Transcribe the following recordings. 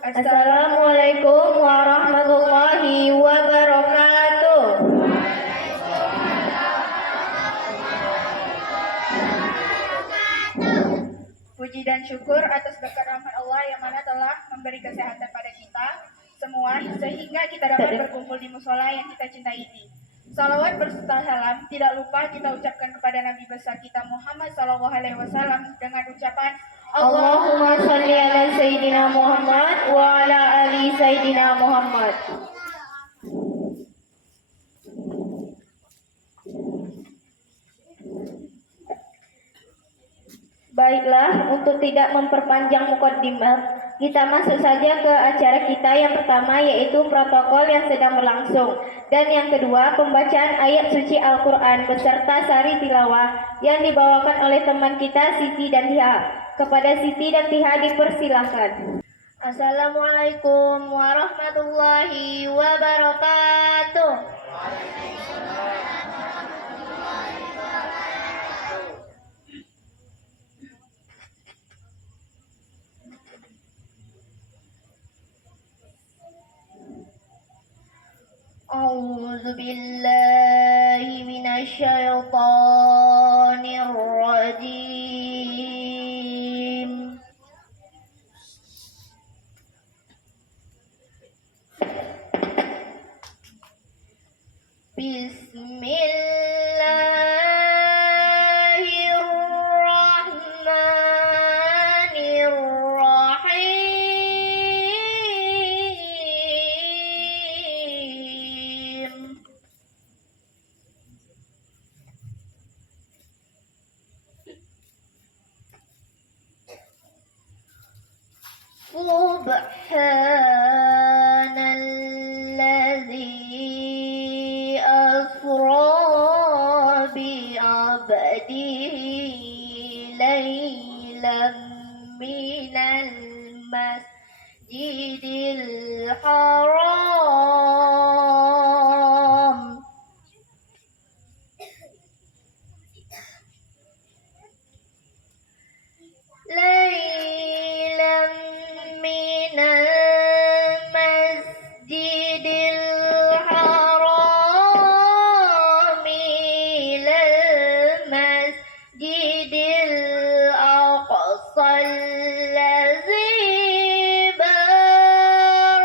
Assalamualaikum warahmatullahi wabarakatuh. Puji dan syukur atas berkat rahmat Allah yang mana telah memberi kesehatan pada kita semua sehingga kita dapat berkumpul di musola yang kita cintai ini. Salawat berserta salam tidak lupa kita ucapkan kepada Nabi besar kita Muhammad SAW dengan ucapan Allahumma salli ala Sayyidina Muhammad wa ala ali Sayyidina Muhammad. Baiklah, untuk tidak memperpanjang mukaddimah, kita masuk saja ke acara kita yang pertama, yaitu protokol yang sedang berlangsung. Dan yang kedua, pembacaan ayat suci Al-Quran beserta sari tilawah yang dibawakan oleh teman kita Siti dan Tiha. Kepada Siti dan Tiha dipersilahkan. Assalamualaikum warahmatullahi wabarakatuh. أعوذ بالله من الشيطان الرجيم بسم الله الرحمن الرحيم سبحان الذي أسرى بعبده ليلا من المسجد الحرام ليلا من المسجد الحرام إلى المسجد الأقصى الذي باركنا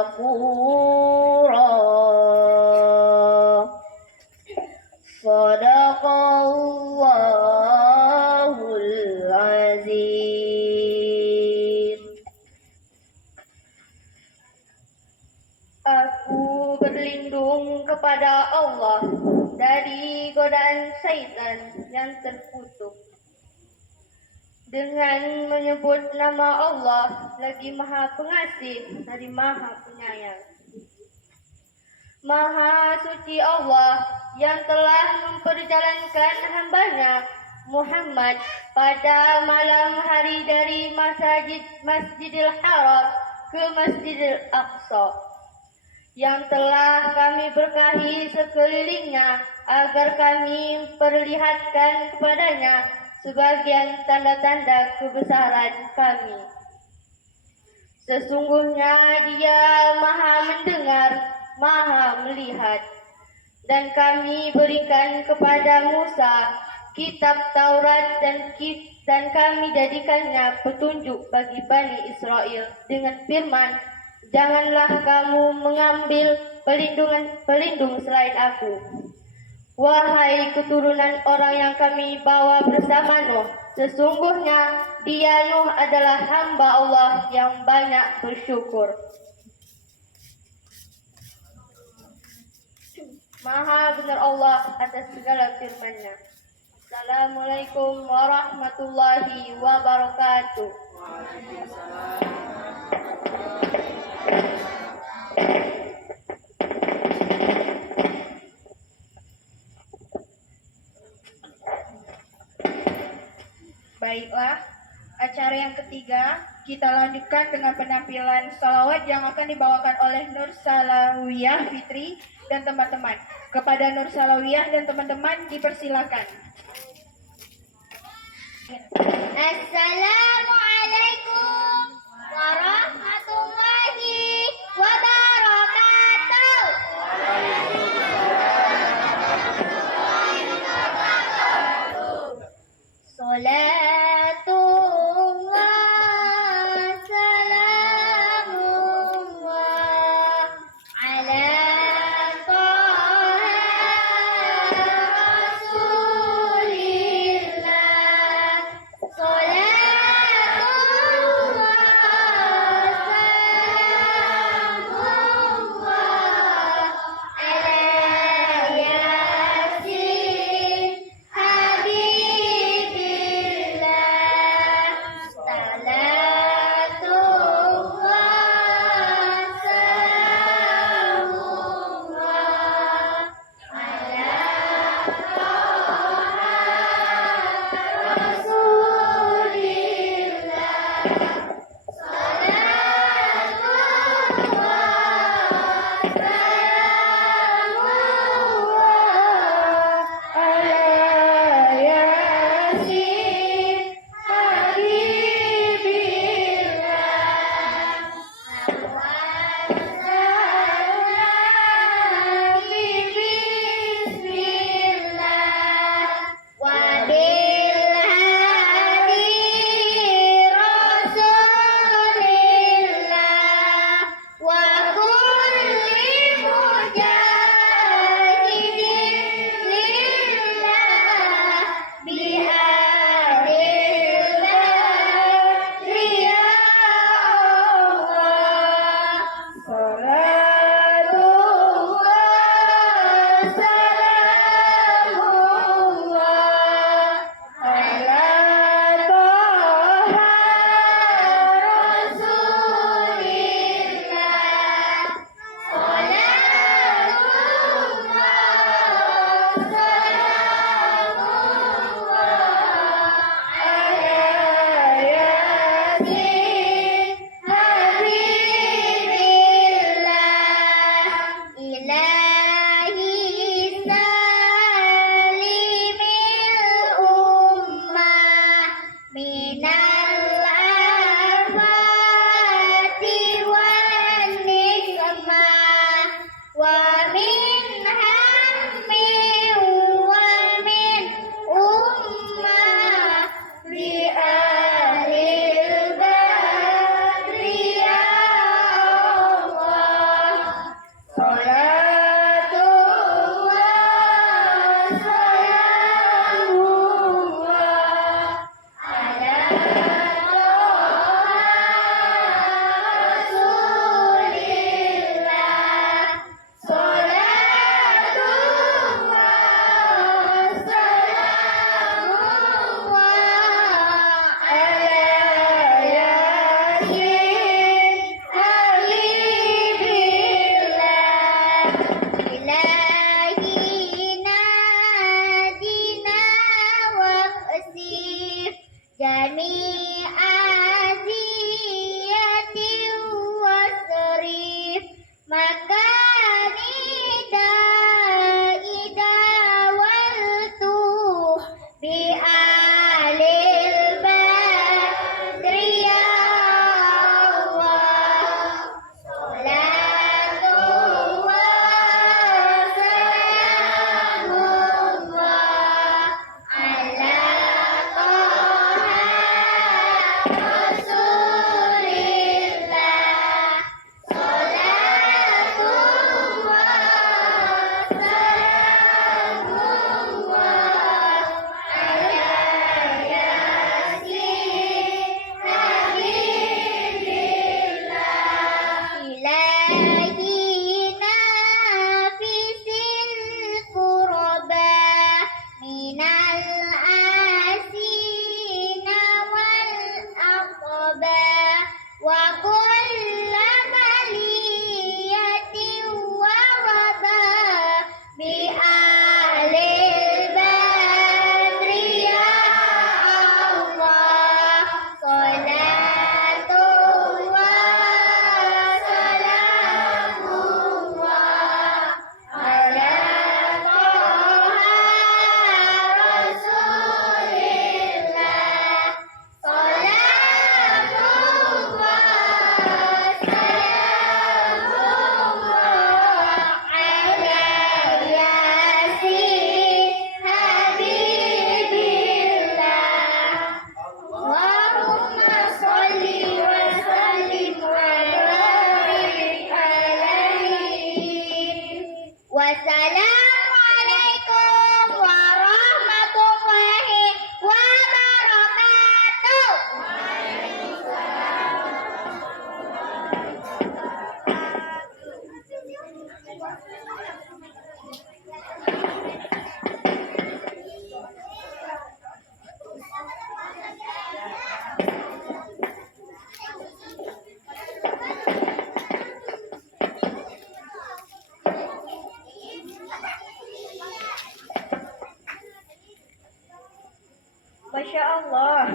شكورا صدق الله العظيم. Aku berlindung kepada Allah dari godaan syaitan yang terkutuk dengan menyebut nama Allah lagi Maha Pengasih lagi Maha Penyayang. Maha suci Allah yang telah memperjalankan hambanya Muhammad pada malam hari dari Masjidil Haram ke Masjidil Aqsa, yang telah kami berkahi sekelilingnya agar kami perlihatkan kepadanya sebagian tanda-tanda kebesaran kami. Sesungguhnya Dia Maha mendengar, Maha melihat. Dan kami berikan kepada Musa kitab Taurat dan kami jadikannya petunjuk bagi Bani Israel dengan firman, janganlah kamu mengambil pelindung selain aku. Wahai keturunan orang yang kami bawa bersama Nuh, sesungguhnya dia Nuh adalah hamba Allah yang banyak bersyukur. Maha benar Allah atas segala firman-Nya. Assalamualaikum warahmatullahi wabarakatuh. Baiklah, acara yang ketiga kita lanjutkan dengan penampilan salawat yang akan dibawakan oleh Nur Salawiyah Fitri dan teman-teman. Kepada Nur Salawiyah dan teman-teman dipersilakan. Assalamualaikum warahmatullahi wabarakatuh. Salatullah salamullah ala Taha Rasulillah. Salatullah salamullah ala Yasin Habibillah. Salatullah salamullah ala Masya Allah.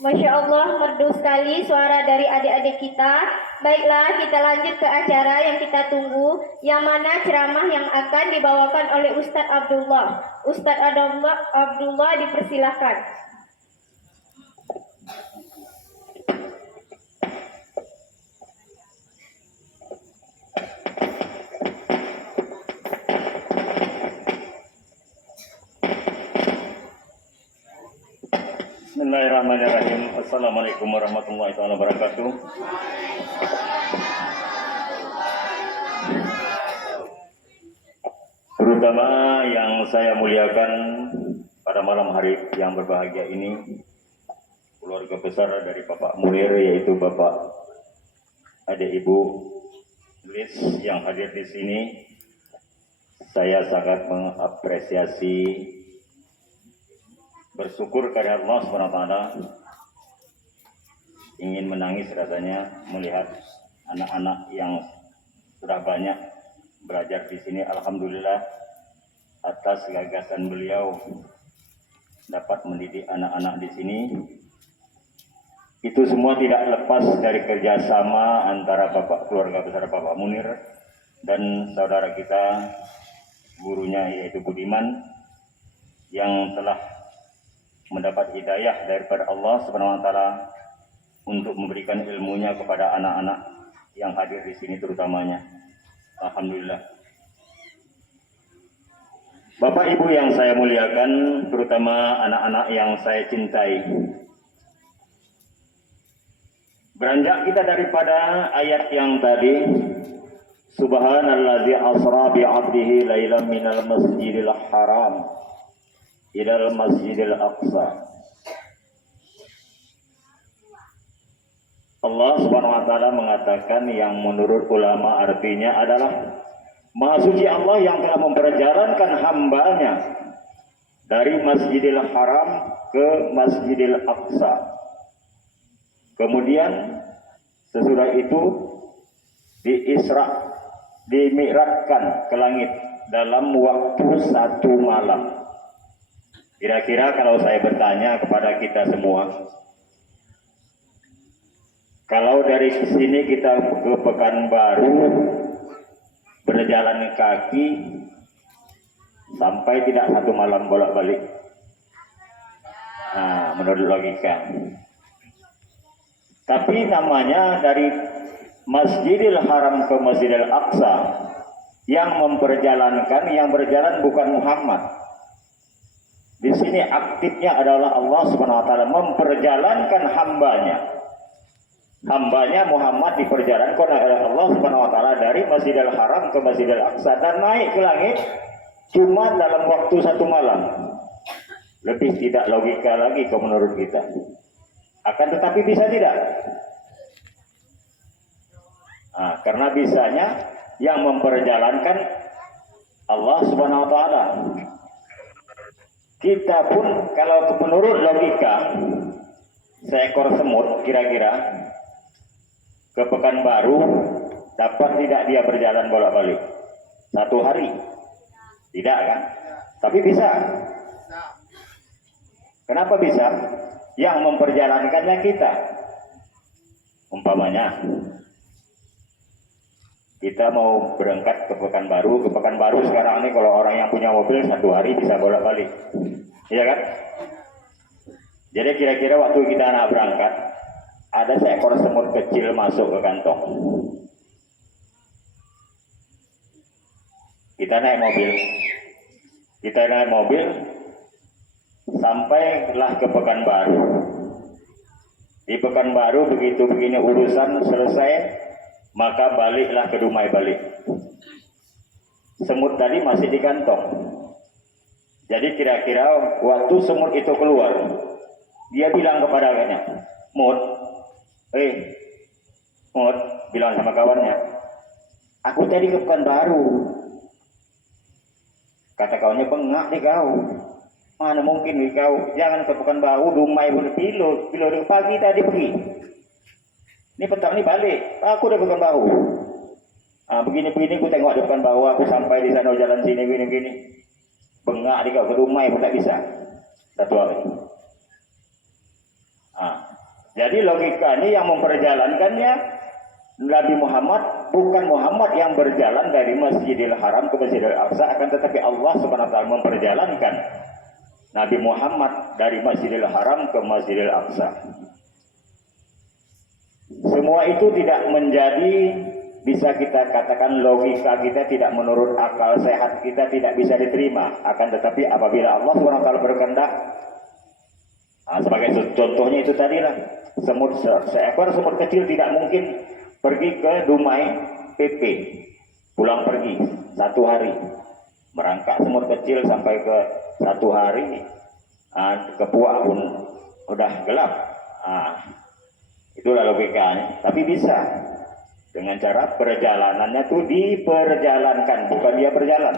Masya Allah, merdu sekali suara dari adik-adik kita. Baiklah, kita lanjut ke acara yang kita tunggu, yang mana ceramah yang akan dibawakan oleh Ustadz Abdullah. Ustadz Abdullah dipersilahkan. Bismillahirrahmanirrahim. Assalamualaikum warahmatullahi wabarakatuh. Terutama yang saya muliakan pada malam hari yang berbahagia ini, keluarga besar dari Bapak Munir, yaitu Bapak adik Ibu Liz yang hadir di sini. Saya sangat mengapresiasi, bersyukur kepada Allah SWT. Ingin menangis rasanya melihat anak-anak yang sudah banyak belajar di sini. Alhamdulillah atas gagasan beliau dapat mendidik anak-anak di sini. Itu semua tidak lepas dari kerjasama antara keluarga besar Bapak Munir dan saudara kita gurunya, yaitu Budiman, yang telah mendapat hidayah daripada Allah SWT untuk memberikan ilmunya kepada anak-anak yang hadir di sini terutamanya. Alhamdulillah. Bapak Ibu yang saya muliakan, terutama anak-anak yang saya cintai. Beranjak kita daripada ayat yang tadi, Subhanallazi asra bi'abdihi lailan minal masjidil haram ilal masjidil aqsa. Allah Subhanahu wa taala mengatakan yang menurut ulama artinya adalah Maha Suci Allah yang telah memperjalankan hambanya dari Masjidil Haram ke Masjidil Aqsa. Kemudian sesudah itu dimi'rajkan ke langit dalam waktu 1 malam. Kira-kira kalau saya bertanya kepada kita semua, kalau dari sini kita ke Pekanbaru berjalan kaki sampai tidak 1 malam bolak-balik. Nah, menurut logika. Tapi namanya dari Masjidil Haram ke Masjidil Aqsa yang memperjalankan, yang berjalan bukan Muhammad. Di sini aktifnya adalah Allah Subhanahu wa taala memperjalankan hambanya. Hambanya Muhammad diperjalankan oleh Allah Subhanahu wa taala dari Masjidil Haram ke Masjidil Aqsa dan naik ke langit cuma dalam waktu 1 malam. Lebih tidak logika lagi kalau menurut kita. Akan tetapi bisa tidak? Nah, karena bisanya yang memperjalankan Allah Subhanahu wa taala. Kita pun kalau menurut logika seekor semut kira-kira ke Pekanbaru dapat tidak dia berjalan bolak-balik 1 hari? Tidak kan? Tapi bisa. Kenapa bisa? Yang memperjalankannya kita. Umpamanya kita mau berangkat ke Pekanbaru sekarang ini kalau orang yang punya mobil 1 hari bisa bolak-balik, iya kan? Jadi kira-kira waktu kita anak berangkat, ada seekor semut kecil masuk ke kantong. Kita naik mobil, sampailah ke Pekanbaru. Di Pekanbaru begitu begini urusan selesai, maka baliklah ke Dumai balik. Semut tadi masih di kantong. Jadi kira-kira waktu semut itu keluar, dia bilang kepada kawannya, Mut, bilang sama kawannya, aku tadi ke Pekanbaru. Kata kawannya, bengak deh kau. Mana mungkin kau, jangan ke Pekanbaru, Dumai pun pilu pagi tadi pergi. Ini petang ini balik, aku udah Pekanbaru. Begini-begini aku tengok di Pekanbaru, aku sampai di sana jalan sini begini-begini. Bengak di kau ke Dumai pun tak bisa. 1 hari. Jadi logika ini yang memperjalankannya Nabi Muhammad, bukan Muhammad yang berjalan dari Masjidil Haram ke Masjidil Aqsa, akan tetapi Allah Subhanahu wa taala memperjalankan Nabi Muhammad dari Masjidil Haram ke Masjidil Aqsa. Semua itu tidak menjadi, bisa kita katakan logika kita tidak menurut akal sehat kita tidak bisa diterima. Akan tetapi apabila Allah SWT berkehendak, sebagai contohnya itu tadilah seekor semut kecil tidak mungkin pergi ke Dumai PP, pulang pergi 1 hari, merangkak semut kecil sampai ke 1 hari, ke Puak pun udah gelap. Itulah logikanya. Tapi bisa dengan cara perjalanannya itu diperjalankan, bukan dia berjalan.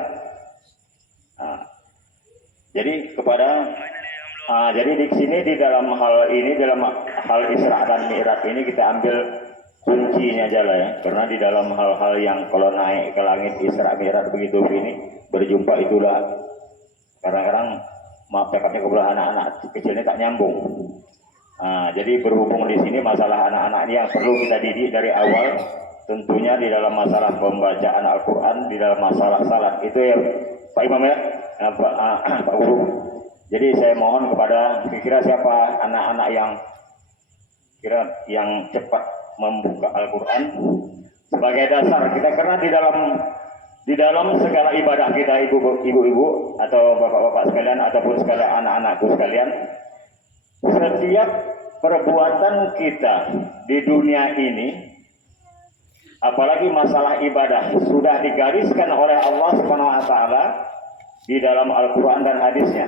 Jadi di sini di dalam hal ini, dalam hal Isra dan Mi'raj ini kita ambil kuncinya aja lah ya. Karena di dalam hal-hal yang kalau naik ke langit Isra Mi'raj begitu ini berjumpa, itulah kadang-kadang maaf cakapnya kebelah anak-anak kecil ini tak nyambung. Jadi berhubung di sini masalah anak-anak ini yang perlu kita didik dari awal, tentunya di dalam masalah pembacaan Al-Quran, di dalam masalah salat itu ya Pak Imam ya, Pak Guru. Jadi saya mohon kepada kira-kira siapa anak-anak yang cepat membuka Al-Quran sebagai dasar kita, karena di dalam segala ibadah kita, ibu-ibu atau bapak-bapak sekalian ataupun sekalian anak-anakku sekalian, setiap perbuatan kita di dunia ini, apalagi masalah ibadah, sudah digariskan oleh Allah Subhanahu wa taala di dalam Al-Quran dan hadisnya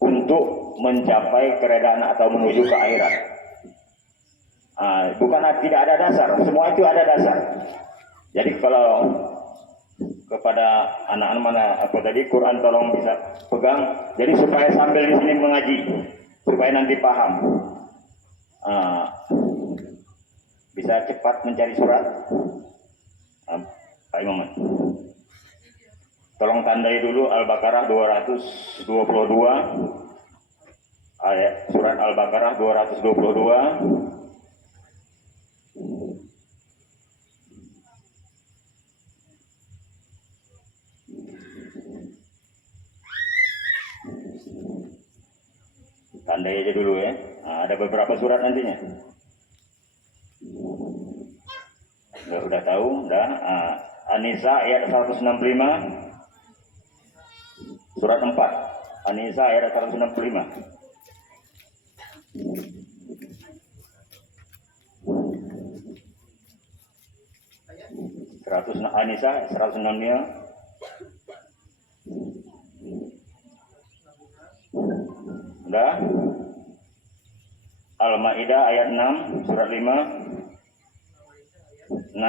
untuk mencapai keredaan atau menuju ke akhirat. Bukan tidak ada dasar, semua itu ada dasar. Jadi kalau kepada anak-anak mana apa tadi Quran tolong bisa pegang. Jadi supaya sambil di sini mengaji, supaya nanti paham. Bisa cepat mencari surat. Pak Imam, tolong tandai dulu Al-Baqarah 222, ayat surat Al-Baqarah 222. Tandai aja dulu ya. Ada beberapa surat nantinya. Udah tahu, udah. An-Nisa ayat 165. Surat 4. An-Nisa ayat 165. An-Nisa 165. Udah. Al-Maidah ayat 6, surat 5. 6.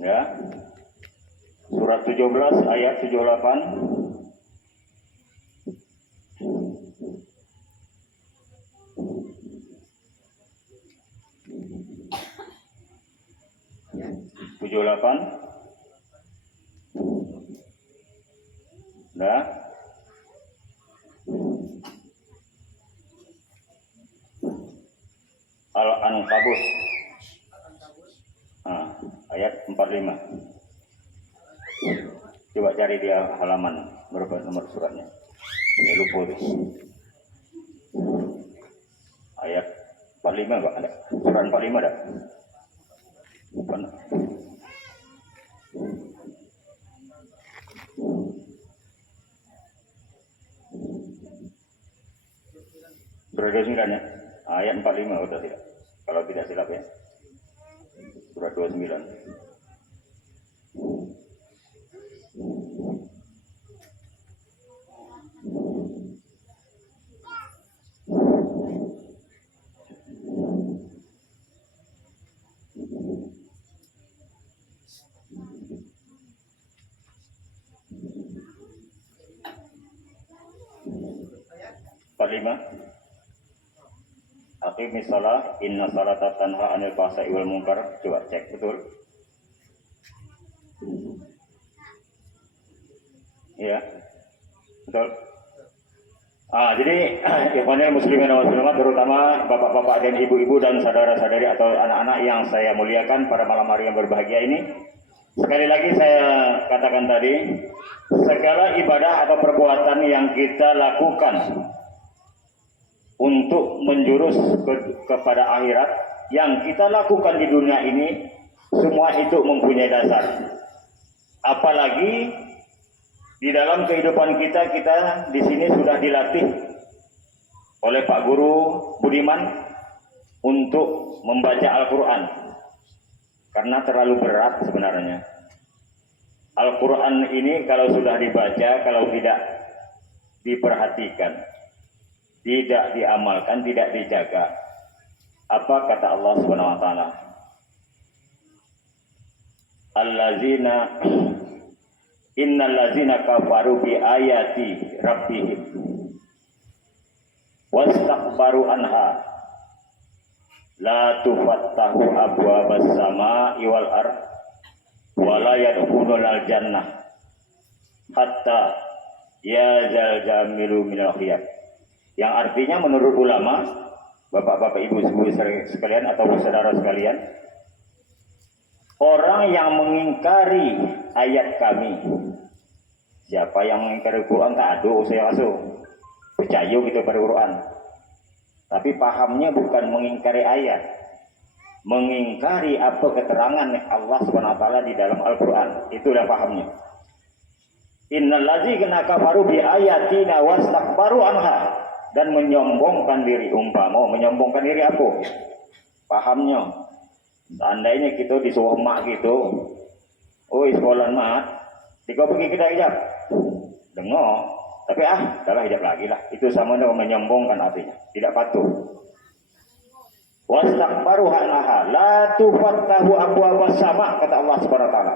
Ya. Surat 17 ayat 78. Nah, Al-Ankabut ayat 45. Coba cari dia halaman berapa nomor suratnya. Ya lupa tuh. Ayat 45 Pak ada. Surat 45 ada. Bukan. Surat 29 ya. Ayat 45 udah tidak. Kalau tidak silap ya. Surat 29. Aqimis shalah inna sholata tanha 'anil fahsya'i wal munkar. Coba cek betul. Ya. Betul. Jadi ikhwanul muslimin wal muslimat, terutama bapak-bapak dan ibu-ibu dan saudara-saudari atau anak-anak yang saya muliakan pada malam hari yang berbahagia ini. Sekali lagi saya katakan tadi, segala ibadah atau perbuatan yang kita lakukan untuk menjurus kepada akhirat yang kita lakukan di dunia ini, semua itu mempunyai dasar. Apalagi di dalam kehidupan kita di sini sudah dilatih oleh Pak Guru Budiman untuk membaca Al-Quran, karena terlalu berat sebenarnya. Al-Quran ini kalau sudah dibaca, kalau tidak diperhatikan, tidak diamalkan, tidak dijaga, apa kata Allah Subhanahu wa taala? Innal ladzina kafaru bi ayati rabbihim wastakbaru anha la tufattahu abwabas samaa'i wal ard wa la yadkhulunal jannah hatta yazal jamilu minal khiyar. Yang artinya menurut ulama, bapak-bapak ibu-ibu sekalian atau saudara sekalian, orang yang mengingkari ayat kami, siapa yang mengingkari Quran tak ada saya masuk percaya gitu pada Quran, tapi pahamnya bukan mengingkari ayat, mengingkari apa keterangan Allah SWT di dalam Al-Quran. Itulah pahamnya. Innal ladzina kafaru bi ayatina wastakbaru anha, dan menyombongkan diri. Menyombongkan diri apa? Pahamnya Seandainya kita disuruh mak gitu, oi sekolah mak, kau pergi kedai hijab, dengar, tapi dah hijab lagi lah. Itu sama dengan menyombongkan artinya, tidak patuh. Wastakbaru hanaha, la tufattahu abwaabas sama, kata Allah Subhanahu wa taala.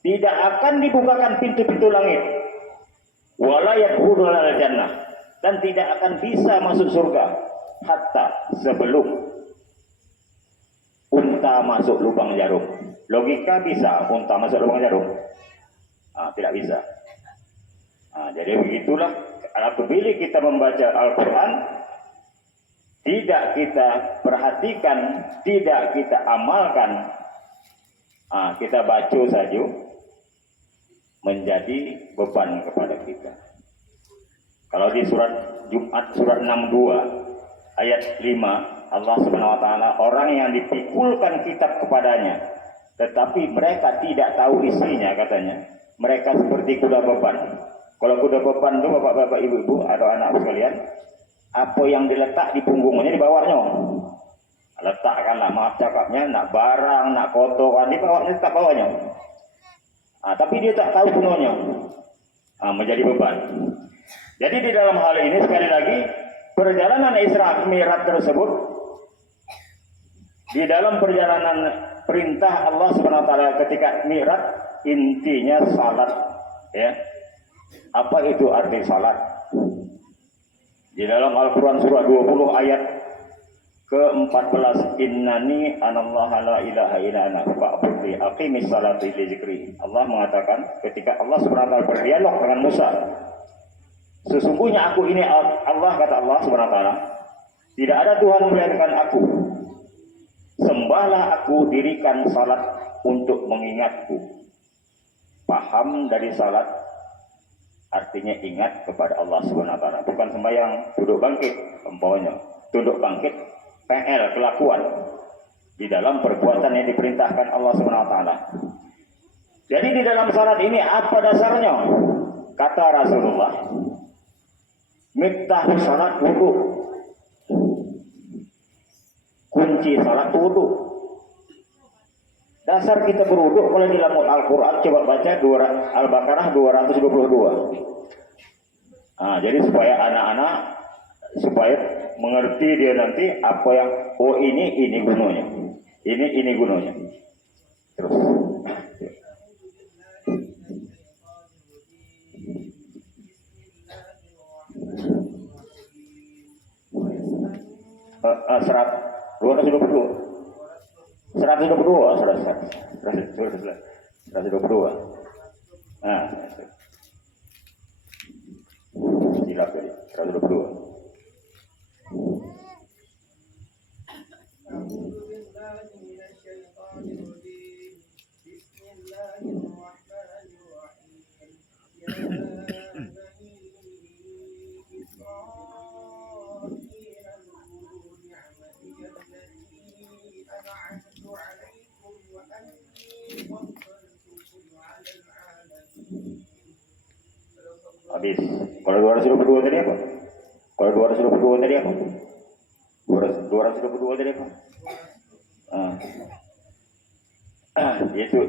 Tidak akan dibukakan pintu-pintu langit. Wala yadkhulul jannah, dan tidak akan bisa masuk surga hatta sebelum unta masuk lubang jarum. Logika bisa unta masuk lubang jarum? Tidak bisa. Jadi begitulah apabila kita membaca Al-Quran, tidak kita perhatikan, tidak kita amalkan, kita baca saja, menjadi beban kepada kita. Kalau di surat Jumat surat 62 ayat 5, Allah Subhanahu wa taala, orang yang dipikulkan kitab kepadanya tetapi mereka tidak tahu isinya, katanya, mereka seperti kuda beban. Kalau kuda beban itu bapak-bapak, ibu-ibu atau anak sekalian, apa yang diletak di punggungnya dibawanya. Letakkanlah, maaf cakapnya, nak barang, nak kotoran dibawanya, tetap bawanya. Tapi dia tak tahu gunanya, menjadi beban. Jadi di dalam hal ini sekali lagi, perjalanan Isra Mi'raj tersebut, di dalam perjalanan perintah Allah Subhanahu wa taala ketika Mi'raj, intinya salat, ya. Apa itu arti salat? Di dalam Al-Qur'an surah 20 ayat ke-14, innani anallaha la ilaha illa ana fa'budni aqimis salata li dzikri. Allah mengatakan ketika Allah Subhanahu wa taala berdialog dengan Musa, sesungguhnya aku ini Allah, kata Allah Subhanahu wa taala, tidak ada Tuhan melainkan aku. Sembahlah aku, dirikan salat untuk mengingatku. Paham dari salat artinya ingat kepada Allah Subhanahu wa taala, bukan sembahyang duduk bangkit umpamanya. Duduk bangkit PL kelakuan di dalam perbuatan yang diperintahkan Allah Subhanahu wa taala. Jadi di dalam salat ini apa dasarnya? Kata Rasulullah, miftahu salat wudu. Kunci salat wudu. Dasar kita berwudu kalau di dalam Al-Quran, coba baca Al-Baqarah 222. Jadi supaya anak-anak supaya mengerti dia nanti apa yang ini gunanya. Ini gunanya. Terus. Serat 222. 122. Silap tadi. 122. Habis. Kalau 222 tadi apa? Kalau 222 tadi apa? 222 tadi apa? Yaitu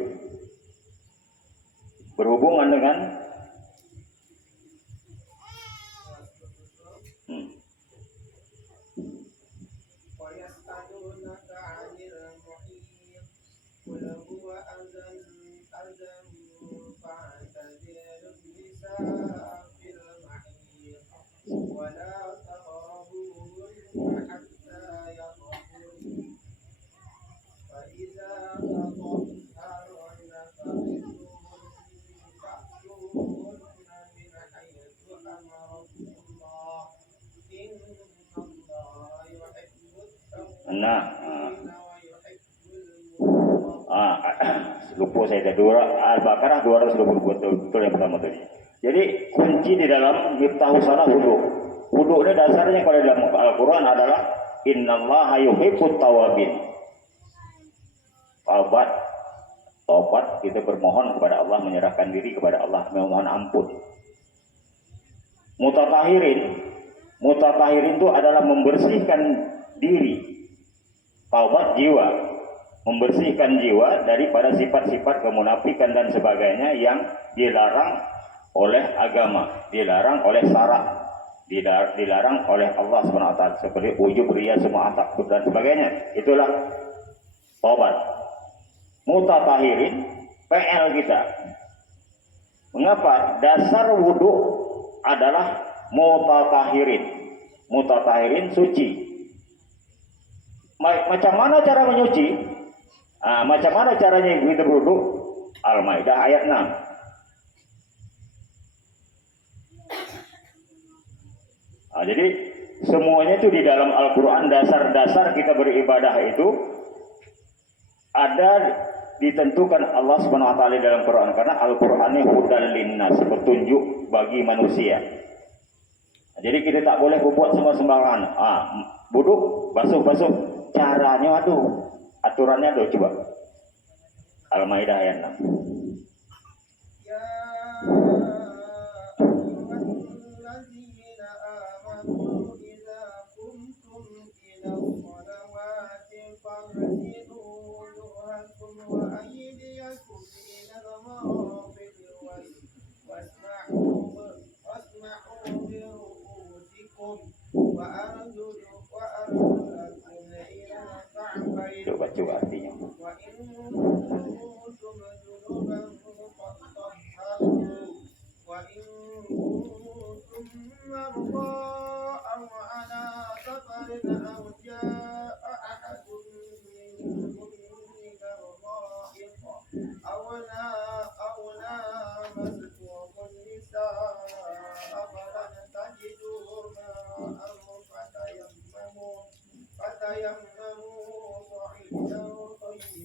berhubungan dengan lupa saya tadi. Al-Baqarah 222 betul yang pertama tadi. Jadi kunci di dalam miftahu salat wudu. Wudu ini dasarnya kalau dalam Al-Quran adalah innallaha yuhibbut tawabin. Taubat kita bermohon kepada Allah, menyerahkan diri kepada Allah, memohon ampun. Mutatahirin itu adalah membersihkan diri. Taubat jiwa. membersihkan jiwa daripada sifat-sifat kemunafikan dan sebagainya yang dilarang oleh agama, dilarang oleh syarak, dilarang oleh Allah SWT, seperti ujub, riya, semua takut dan sebagainya. Itulah taubat. Mutatahirin, PL kita. Mengapa? Dasar wudhu adalah mutatahirin. Mutatahirin suci. Macam mana cara menyuci? Macam mana caranya kita berwudhu? Al-Maidah ayat 6. Jadi semuanya itu di dalam Al-Quran, dasar-dasar kita beribadah itu ada ditentukan Allah Subhanahu wa taala dalam Quran, karena Al-Quran ini hudal linnas, petunjuk bagi manusia. Jadi kita tak boleh buat semua sembarangan. Buduk, basuh, caranya aturannya coba. Al-Maidah ayat 6. Coba artinya.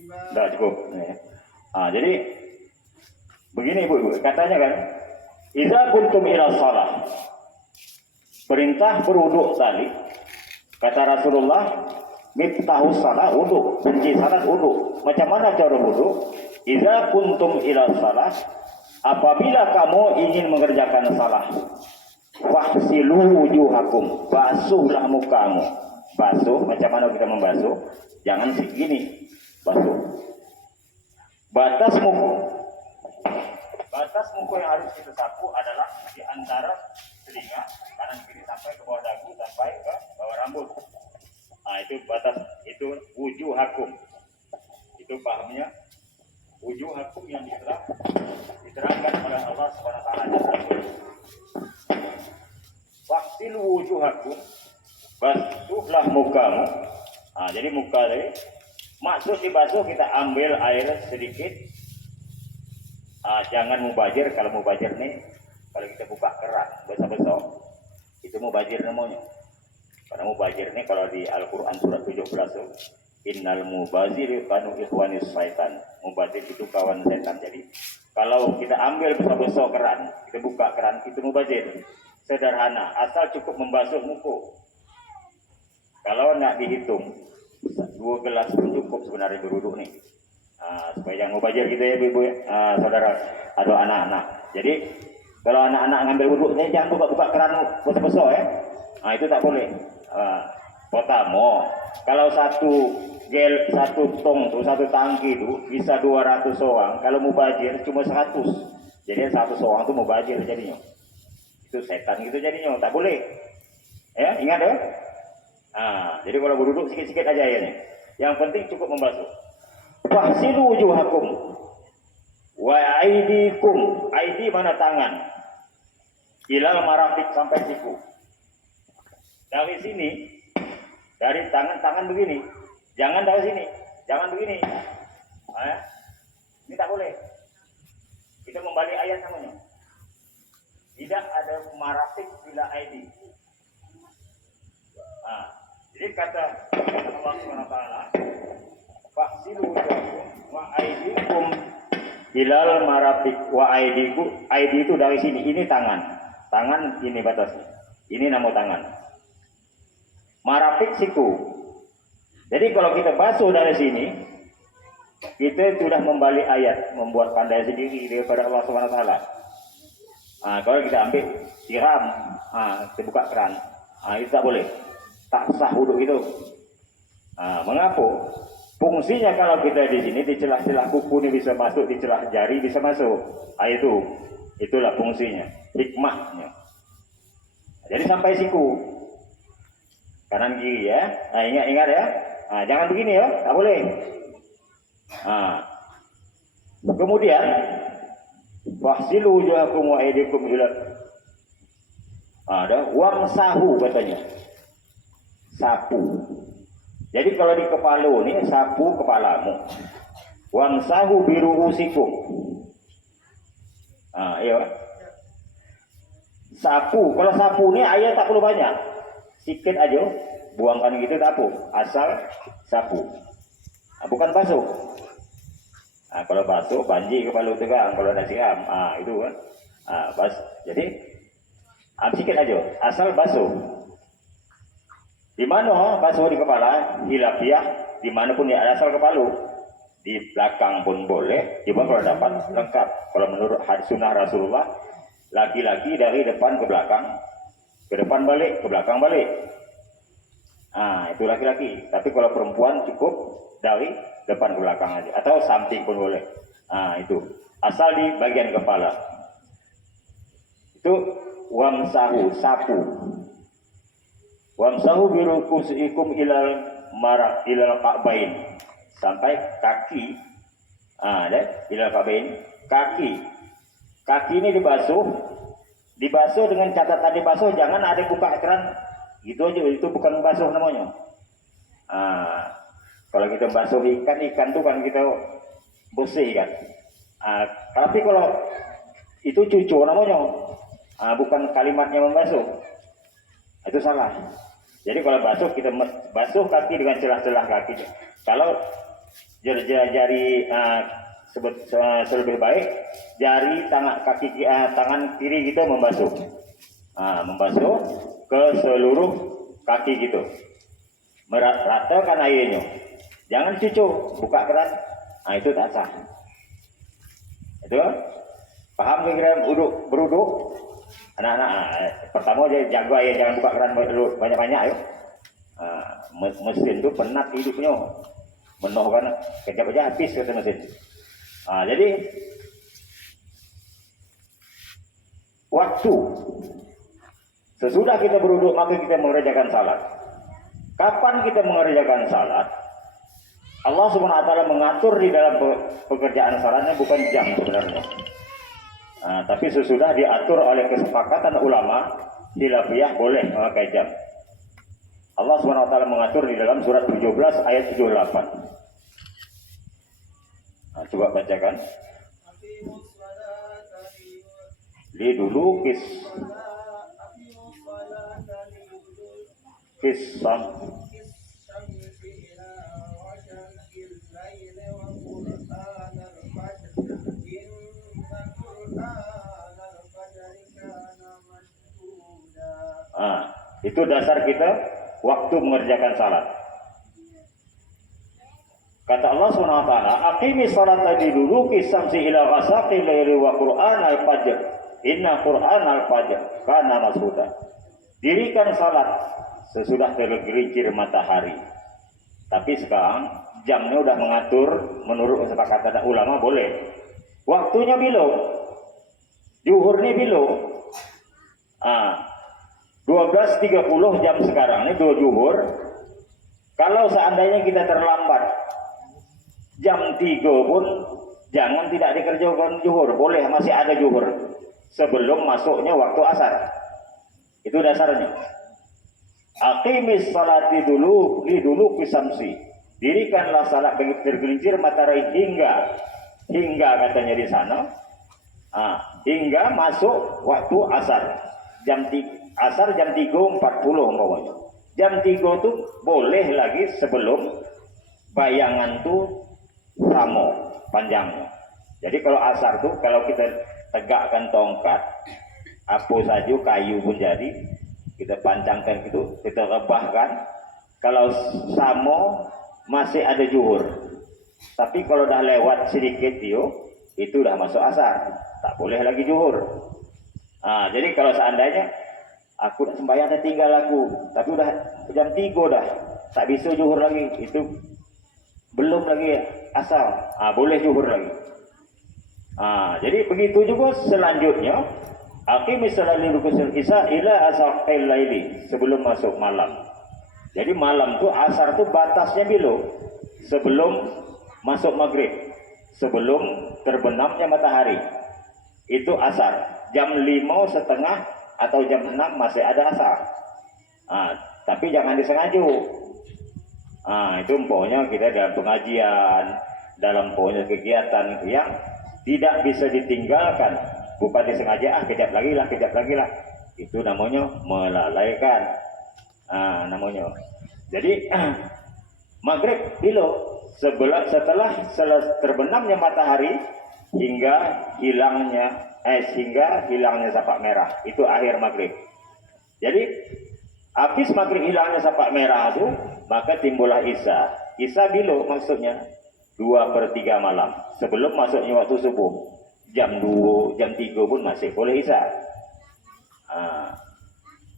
Sudah cukup. Jadi begini ibu, katanya kan, iza kuntum ila shalah, perintah berwudhu tadi, kata Rasulullah, miftahus shalah wudhu, kunci salat wudhu. Macam mana cara wudhu? Iza kuntum ila shalah, apabila kamu ingin mengerjakan salah, fahsilu wujuhakum, basuhlah mukamu. Basuh, macam mana kita membasuh? Jangan segini, basuh. Batas muka yang harus kita sapu adalah di antara telinga kanan kiri sampai ke bawah dagu, sampai ke bawah rambut. Itu batas, itu wujuhakum. Itu pahamnya wujuhakum yang diterangkan oleh Allah Subhanahu wa taala. Waqtilu wujuhakum, basuhlah mukamu. Jadi muka tadi maksud dibasuh, kita ambil air sedikit. Jangan mubazir. Kalau mubazir nih, kalau kita buka keran besar-besar, itu mubazir namanya. Karena mubazir nih kalau di Al-Quran surat 17, innal mubazir kanu ikhwanis syaitan. Mubazir itu kawan setan. Jadi kalau kita ambil besar-besar keran, kita buka keran, itu mubazir. Sederhana, asal cukup membasuh muka. Kalau nak dihitung, 2 gelas pun cukup sebenarnya berwudhu nih. Supaya jangan mubazir gitu ya ibu ya, saudara, ada anak-anak. Jadi kalau anak-anak ngambil wudhu, jangan buka keran besar-besar ya. Itu tak boleh. Pertama, kalau satu tong tuh, satu tangki itu bisa 200 orang. Kalau mubazir cuma 100. Jadi 100 orang tuh mubazir jadinya. Itu setan gitu jadinya, tak boleh. Ya, ingat ya. Jadi kalau berwudhu sikit-sikit aja airnya. Yang penting cukup membasuh. Fahsilu wujuhakum wa aidikum. Aidi mana tangan? Ilal marafiq, sampai siku. Dari sini, dari tangan begini. Jangan dari sini, jangan begini. Ini tak boleh. Kita membalik ayat namanya. Tidak ada marafiq bila aidi. Jadi kata Allah Subhanahu wa taala, fahsilu wujuhakum wa aidikum ilal marafiq. Wa aidiku, aidi itu dari sini, ini tangan. Tangan ini batasnya. Ini nama tangan. Marafiq siku. Jadi kalau kita basuh dari sini, kita sudah membalik ayat, membuat pandai sendiri daripada Allah Subhanahu wa taala. Kalau kita ambil siram, kita buka keran, itu tak boleh. Tak sah wudhu itu. Mengapa? Fungsinya kalau kita di sini di celah-celah kuku ini bisa masuk, di celah jari bisa masuk. Itulah fungsinya, hikmahnya. Jadi sampai siku, kanan kiri ya. Nah, ingat ya. Nah, jangan begini ya, tak boleh. Nah, kemudian wahsilu wujuhakum wa aydikum ila ada wamsahu katanya. Sapu. Jadi kalau di kepala ini sapu kepalamu. Wamsahu biruusikum. Ah, iya. Sapu. Kalau sapu ini air tak perlu banyak. Sikit aja. Buangkan gitu tapu. Asal sapu. Nah, bukan basuh. Nah, kalau basuh banjir kepala tegang. Kalau nak siram, itu kan. Jadi sikit aja. Asal basuh. Di mana basuh di kepala, hilafiah, dimanapun ya asal kepala, di belakang pun boleh. Cuma kalau dapat lengkap. Kalau menurut hadis sunnah Rasulullah, laki-laki dari depan ke belakang, ke depan balik, ke belakang balik. Itu laki-laki. Tapi kalau perempuan cukup dari depan ke belakang aja, atau samping pun boleh. Itu asal di bagian kepala. Itu wamsahu, sapu. Wamsahu birukusikum ilal ka'bain, sampai kaki. Ilal ka'bain, kaki ini dibasuh dengan catatan dibasuh, jangan ada buka keran gitu aja, itu bukan basuh namanya. Kalau kita basuh ikan tuh kan kita bersih kan. Tapi kalau itu cucu namanya, bukan kalimatnya membasuh, itu salah. Jadi kalau basuh, kita basuh kaki dengan celah-celah kaki. Kalau jari lebih baik jari tangan kiri kita membasuh, membasuh ke seluruh kaki gitu, meratakan airnya. Jangan cucu, buka keran, itu tak sah. Itu paham kira-kira beruduk? Anak-anak, pertama aja jaga ya, jangan buka keran banyak-banyak ya. Mesin itu penat hidupnya, menoh kan, kejap aja habis kata mesin. Jadi waktu sesudah kita beruduk maka kita mengerjakan salat. Kapan kita mengerjakan salat? Allah Subhanahu wa taala mengatur di dalam pekerjaan salatnya, bukan jam sebenarnya. Tapi sesudah diatur oleh kesepakatan ulama, khilafiyah boleh memakai jam. Allah SWT mengatur di dalam surat 17 ayat 78. Coba bacakan. Lidulu kisam. Itu dasar kita waktu mengerjakan salat. Kata Allah SWT, aqimi salata liduluki samsi ila ghasaqil laili wa qur'an al-fajr. Inna qur'an al-fajr kana mashuda. Dirikan salat sesudah tergelincir matahari. Tapi sekarang jamnya udah mengatur menurut kesepakatan ulama boleh. Waktunya belum. Zuhur ini belum. 12.30 jam sekarang ini 2 zuhur. Kalau seandainya kita terlambat jam 3 pun jangan tidak dikerjakan zuhur, boleh masih ada zuhur sebelum masuknya waktu asar. Itu dasarnya. Aqimis salati dulu kisamsi. Dirikanlah salat begitu tergelincir matahari hingga katanya di sana. Hingga masuk waktu asar. Asar jam 3.40 umpamanya. Jam 3 itu boleh lagi sebelum bayangan tuh sama panjangnya. Jadi kalau asar tuh kalau kita tegakkan tongkat, apa saja kayu pun jadi, kita pancangkan gitu, kita rebahkan. Kalau sama masih ada zuhur. Tapi kalau dah lewat sedikit itu udah masuk asar, tak boleh lagi zuhur. Jadi kalau seandainya aku nak sembahyang dah tinggal aku, tapi udah jam 3 dah, tak bisa zuhur lagi, itu belum lagi asar, boleh zuhur lagi. Jadi begitu juga selanjutnya, aqimis salata liduluki isya ila asaqil laili, sebelum masuk malam. Jadi malam tu asar tu batasnya bila? Sebelum masuk maghrib, sebelum terbenamnya matahari. Itu asar. Jam 5:30 atau jam 6 masih ada asar. Tapi jangan disengaja. Itu pokoknya kita dalam pengajian, dalam pokoknya kegiatan yang tidak bisa ditinggalkan. Bukan disengaja, kejap lagi lah. Itu namanya melalaikan. Namanya. Jadi maghrib bila? Setelah terbenamnya matahari hingga hilangnya safak merah. Itu akhir maghrib. Jadi habis maghrib hilangnya safak merah itu, maka timbullah isya. Isya bila maksudnya? 2/3 malam. Sebelum masuknya waktu subuh. Jam 2, jam 3 pun masih boleh isya.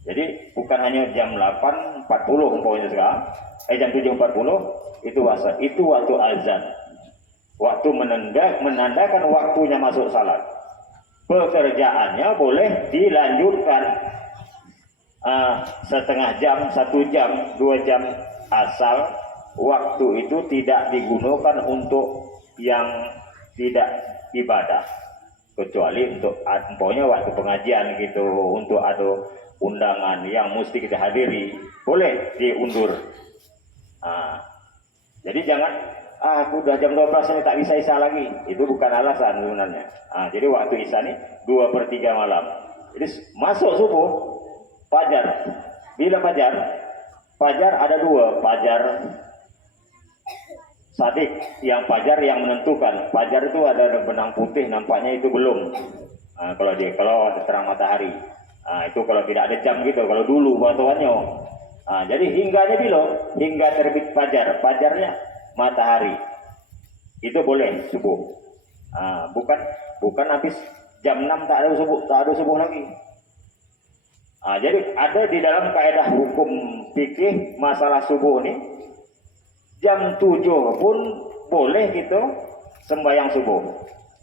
Jadi bukan hanya jam 8.40 umpamanya sekarang, jam 7.40 itu asar. Itu waktu azan. Waktu menandakan waktunya masuk salat. Pekerjaannya boleh dilanjutkan setengah jam, 1 jam, 2 jam, asal waktu itu tidak digunakan untuk yang tidak ibadah, kecuali untuk umpamanya waktu pengajian gitu, untuk ada undangan yang mesti kita hadiri, boleh diundur. Jadi jangan aku udah jam 12 ini tak bisa isya lagi, itu bukan alasan sebenarnya. Jadi waktu isya ini 2/3 malam. Jadi masuk subuh, fajar. Bila fajar? Fajar ada 2, fajar sadik, yang fajar yang menentukan. Fajar itu ada benang putih, nampaknya itu belum. Kalau ada terang matahari. Itu kalau tidak ada jam gitu, kalau dulu batuannya. Jadi hingganya bila? Hingga terbit fajar. Fajarnya matahari. Itu boleh subuh. Bukan habis jam 6 tak ada subuh lagi. Jadi ada di dalam kaidah hukum fikih masalah subuh ini, jam 7 pun boleh gitu sembahyang subuh.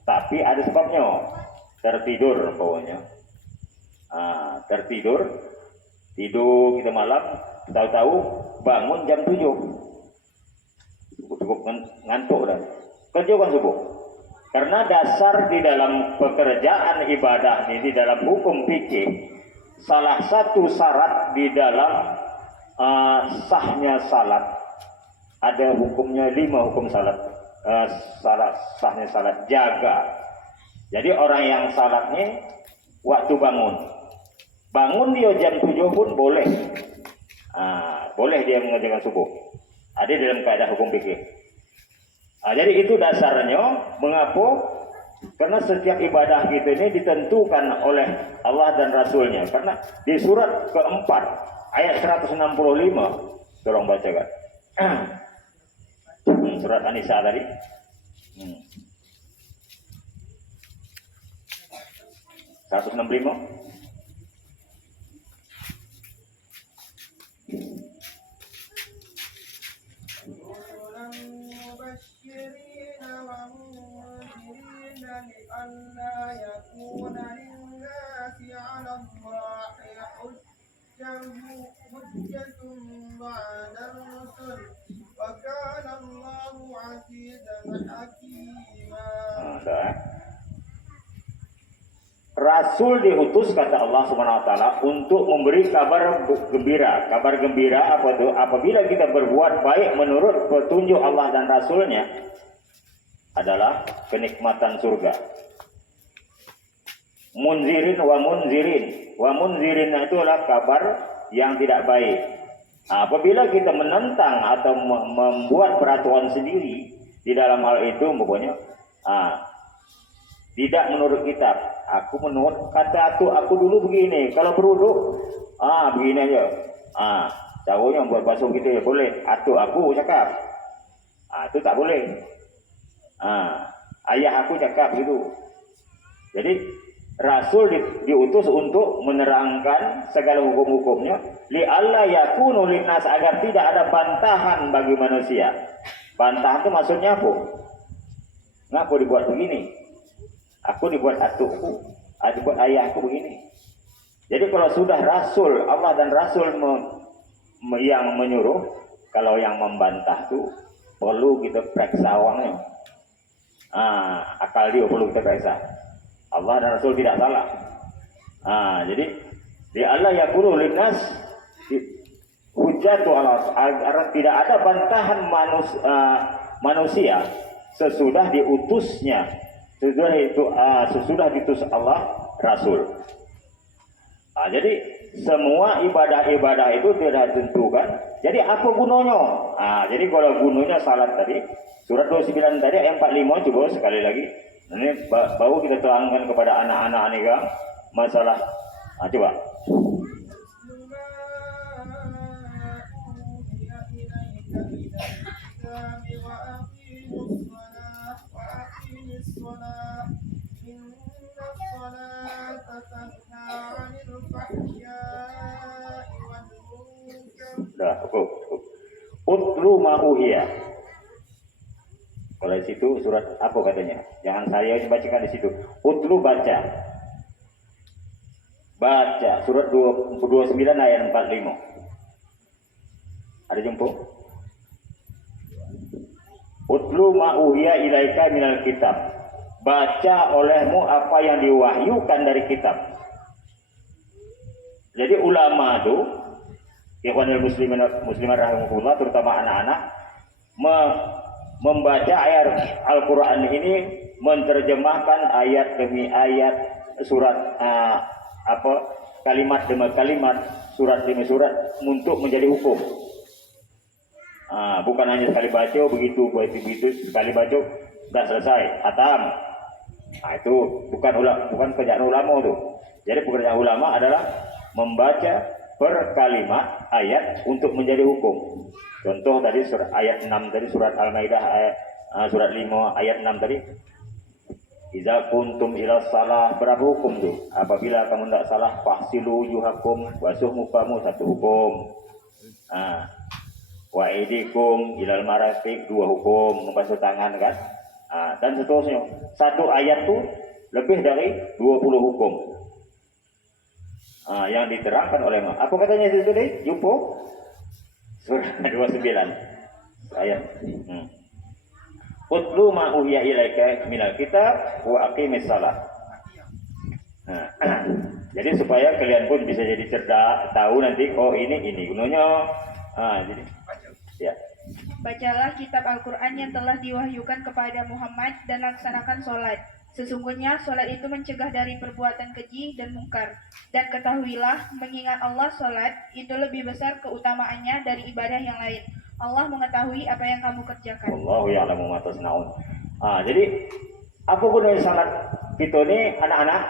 Tapi ada sebabnya. Tertidur pokoknya. Tidur kita malam, tahu-tahu bangun jam 7. Cukup ngantuk dah. Kerjakan subuh. Karena dasar di dalam pekerjaan ibadah ini, di dalam hukum fikih, salah satu syarat di dalam sahnya salat, ada hukumnya 5 hukum salat. Sahnya salat, jaga. Jadi orang yang salatnya waktu bangun dia jam 7 pun boleh. Boleh dia mengerjakan subuh. Ada dalam kaidah hukum fikih. Jadi itu dasarnya. Mengapa? Karena setiap ibadah kita ini ditentukan oleh Allah dan Rasulnya. Karena di surat keempat ayat 165, tolong bacakan. Surat An-Nisa tadi. 165. مبشرين ومنذرين لئلا يكون للناس على الله حجة بعد الرسل وكان الله عزيزا حكيما. Rasul diutus kata Allah Subhanahu wa taala untuk memberi kabar gembira. Kabar gembira apa itu? Apabila kita berbuat baik menurut petunjuk Allah dan Rasulnya adalah kenikmatan surga. Munzirin wa munzirin. Wa munzirin itu adalah kabar yang tidak baik. Apabila kita menentang atau membuat peraturan sendiri di dalam hal itu, pokoknya tidak menurut kitab. Aku menurut kata aku dulu begini. Kalau beruduk, begini aja. Caranya buat basuh gitu ya boleh. Aku cakap. Itu tak boleh. Ayah aku cakap gitu. Jadi Rasul diutus untuk menerangkan segala hukum-hukumnya. Li'alla yakunu linnas, agar tidak ada bantahan bagi manusia. Bantah itu maksudnya apa? Ngapa dibuat begini? Aku dibuat atukku, dibuat ayahku begini. Jadi kalau sudah Rasul, Allah dan Rasul yang menyuruh, kalau yang membantah itu perlu kita periksa awangnya. Akal dia perlu kita periksa. Allah dan Rasul tidak salah. Jadi di Allah yaqulu linnas hujjatu ala, agar tidak ada bantahan manusia sesudah diutusnya, sesudah diutus Allah Rasul. Jadi semua ibadah-ibadah itu tidak ditentukan. Jadi apa gunanya? Jadi kalau gunanya salat tadi, surat 29 tadi ayat 45, coba sekali lagi. Ini baru kita terangkan kepada anak-anak ini kan masalah. Coba. Dah, cukup. Utlu ma'uhiya. Kalau di situ surat apa katanya? Jangan saya bacakan di situ. Utlu baca. Baca surat 29 ayat 45. Ada jumpa? Utlu ma'uhiya ilaika minal kitab. Baca olehmu apa yang diwahyukan dari kitab. Jadi ulama itu, ikhwanul muslimat rahimahullah, terutama anak-anak, membaca ayat Al-Quran ini, menerjemahkan ayat demi ayat, surat kalimat demi kalimat, surat demi surat untuk menjadi hukum. Bukan hanya sekali baca begitu sekali baca sudah selesai, khatam. Itu bukan kerjaan ulama itu. Jadi pekerjaan ulama adalah membaca per kalimat ayat untuk menjadi hukum. Contoh tadi surat ayat 6 tadi, surat Al-Maidah surat 5 ayat 6 tadi. Iza kuntum ila salah, berapa hukum tuh? Apabila kamu tidak salah, fahsilu wujuhakum, basuh mukamu, satu hukum. Wa aidikum ilal marafiq, dua hukum, membasuh tangan kan. Dan seterusnya. Satu ayat tuh lebih dari 20 hukum. Yang diterangkan oleh apa katanya itu tadi? Jumpo surah 29 ayat. Utlu ma uhiya ilaika minal kitab wa aqimis shalah. Jadi supaya kalian pun bisa jadi cerdas, tahu nanti ini gunanya. Jadi ya. Bacalah kitab Al-Quran yang telah diwahyukan kepada Muhammad dan laksanakan sholat. Sesungguhnya sholat itu mencegah dari perbuatan keji dan mungkar. Dan ketahuilah, mengingat Allah sholat itu lebih besar keutamaannya dari ibadah yang lain. Allah mengetahui apa yang kamu kerjakan. Allahu ya'lamu ma tasna'un. Jadi apa gunanya sholat kita ini anak-anak?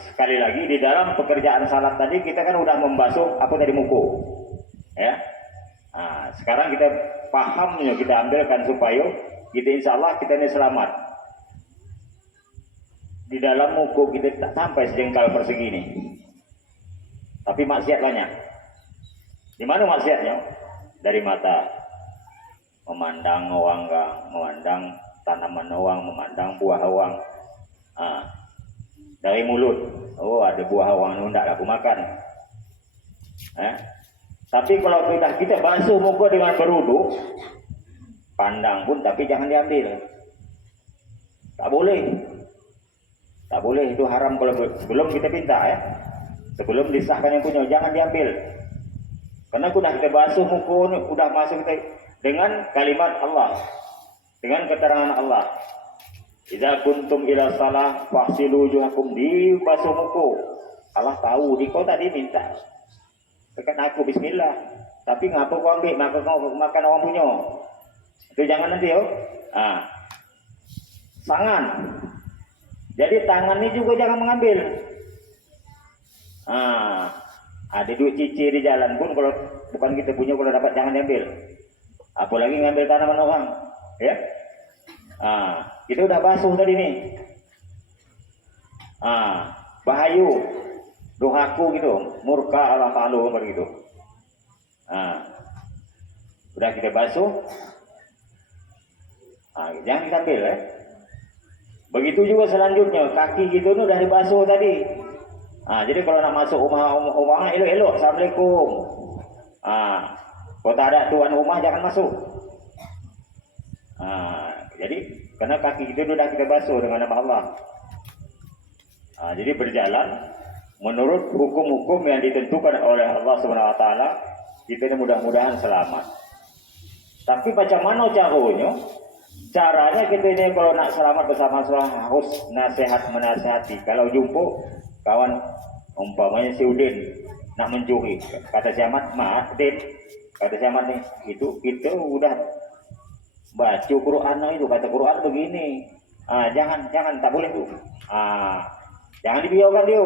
Sekali lagi di dalam pekerjaan salat tadi kita kan udah membasuh apa tadi muku. Ya. Sekarang kita pahamnya kita ambilkan supaya kita insya Allah kita ini selamat. Di dalam muku kita tak sampai sejengkal persegi ini. Tapi maksiat banyak. Di mana maksiatnya? Dari mata. Memandang wangga, memandang tanaman awang, memandang buah awang. Dari mulut. Ada buah awang hendak aku makan. Tapi kalau sudah kita basuh muka dengan berwudu, pandang pun tapi jangan diambil. Tak boleh. Tak boleh, itu haram kalau sebelum kita minta ya. Sebelum disahkan yang punya jangan diambil. Karena sudah kita basuh muka, sudah masuk kita dengan kalimat Allah. Dengan keterangan Allah. Idza kuntum ila salah fahsilu wujuhakum, di basuh muka. Allah tahu di kau tadi minta. Tekan aku bismillah. Tapi ngapa kau ambil makan orang punya? Itu jangan nanti yo. Tangan. Jadi tangan ini juga jangan mengambil. Ada duit cici di jalan pun kalau bukan kita punya, kalau dapat jangan diambil. Apalagi ngambil tanaman orang, ya. Kita udah basuh tadi nih. Bahayu, dohaku gitu, murka Allah Ta'ala begitu. sudah kita basuh, jangan diambil ya. Begitu juga selanjutnya, kaki kita itu udah dibasuh tadi. Jadi kalau nak masuk rumah elok-elok, Assalamualaikum. Kalau tak ada tuan rumah jangan masuk. Jadi karena kaki kita sudah kita basuh dengan nama Allah. Jadi berjalan menurut hukum-hukum yang ditentukan oleh Allah Subhanahu Wa Taala, kita mudah-mudahan selamat. Tapi macam mana caranya? Caranya kita ini kalau nak selamat bersama-sama harus nasihat menasihati. Kalau jumpa kawan umpamanya si Udin nak mencuri, kata si Ahmad, "Mat, Din," kata si Ahmad nih, itu kita udah baca Quran itu, kata Quran begini. Jangan tak boleh tuh. Jangan dibiarkan dia.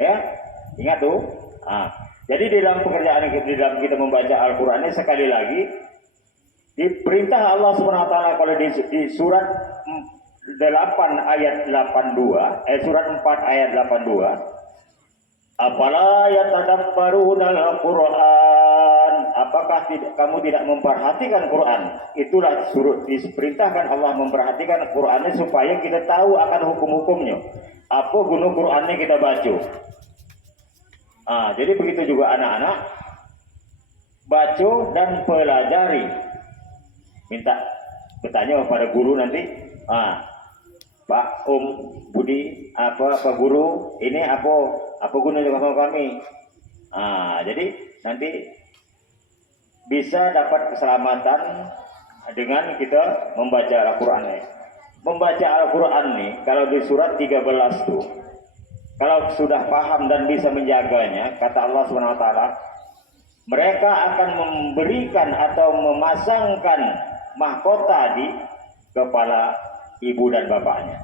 Ya, ingat tuh. Jadi di dalam pekerjaan di dalam kita membaca Al-Quran ini sekali lagi diperintah Allah Subhanahu Wa Taala kalau di surat 8 ayat 82, surat 4 ayat 82. Apala yatadabbaruna al-Quran, apakah kamu tidak memperhatikan Quran? Itulah suruh diperintahkan Allah memperhatikan Quran ini supaya kita tahu akan hukum-hukumnya. Apa guna Quran ini kita baca. Jadi begitu juga anak-anak baca dan pelajari. Minta bertanya kepada guru nanti, Pak, Budi, apa guru ini apa gunanya sama kami? Jadi nanti bisa dapat keselamatan dengan kita membaca Al-Quran ini. Membaca Al-Quran ini kalau di surat 13 tuh, kalau sudah paham dan bisa menjaganya, kata Allah SWT, mereka akan memberikan atau memasangkan mahkota di kepala ibu dan bapaknya.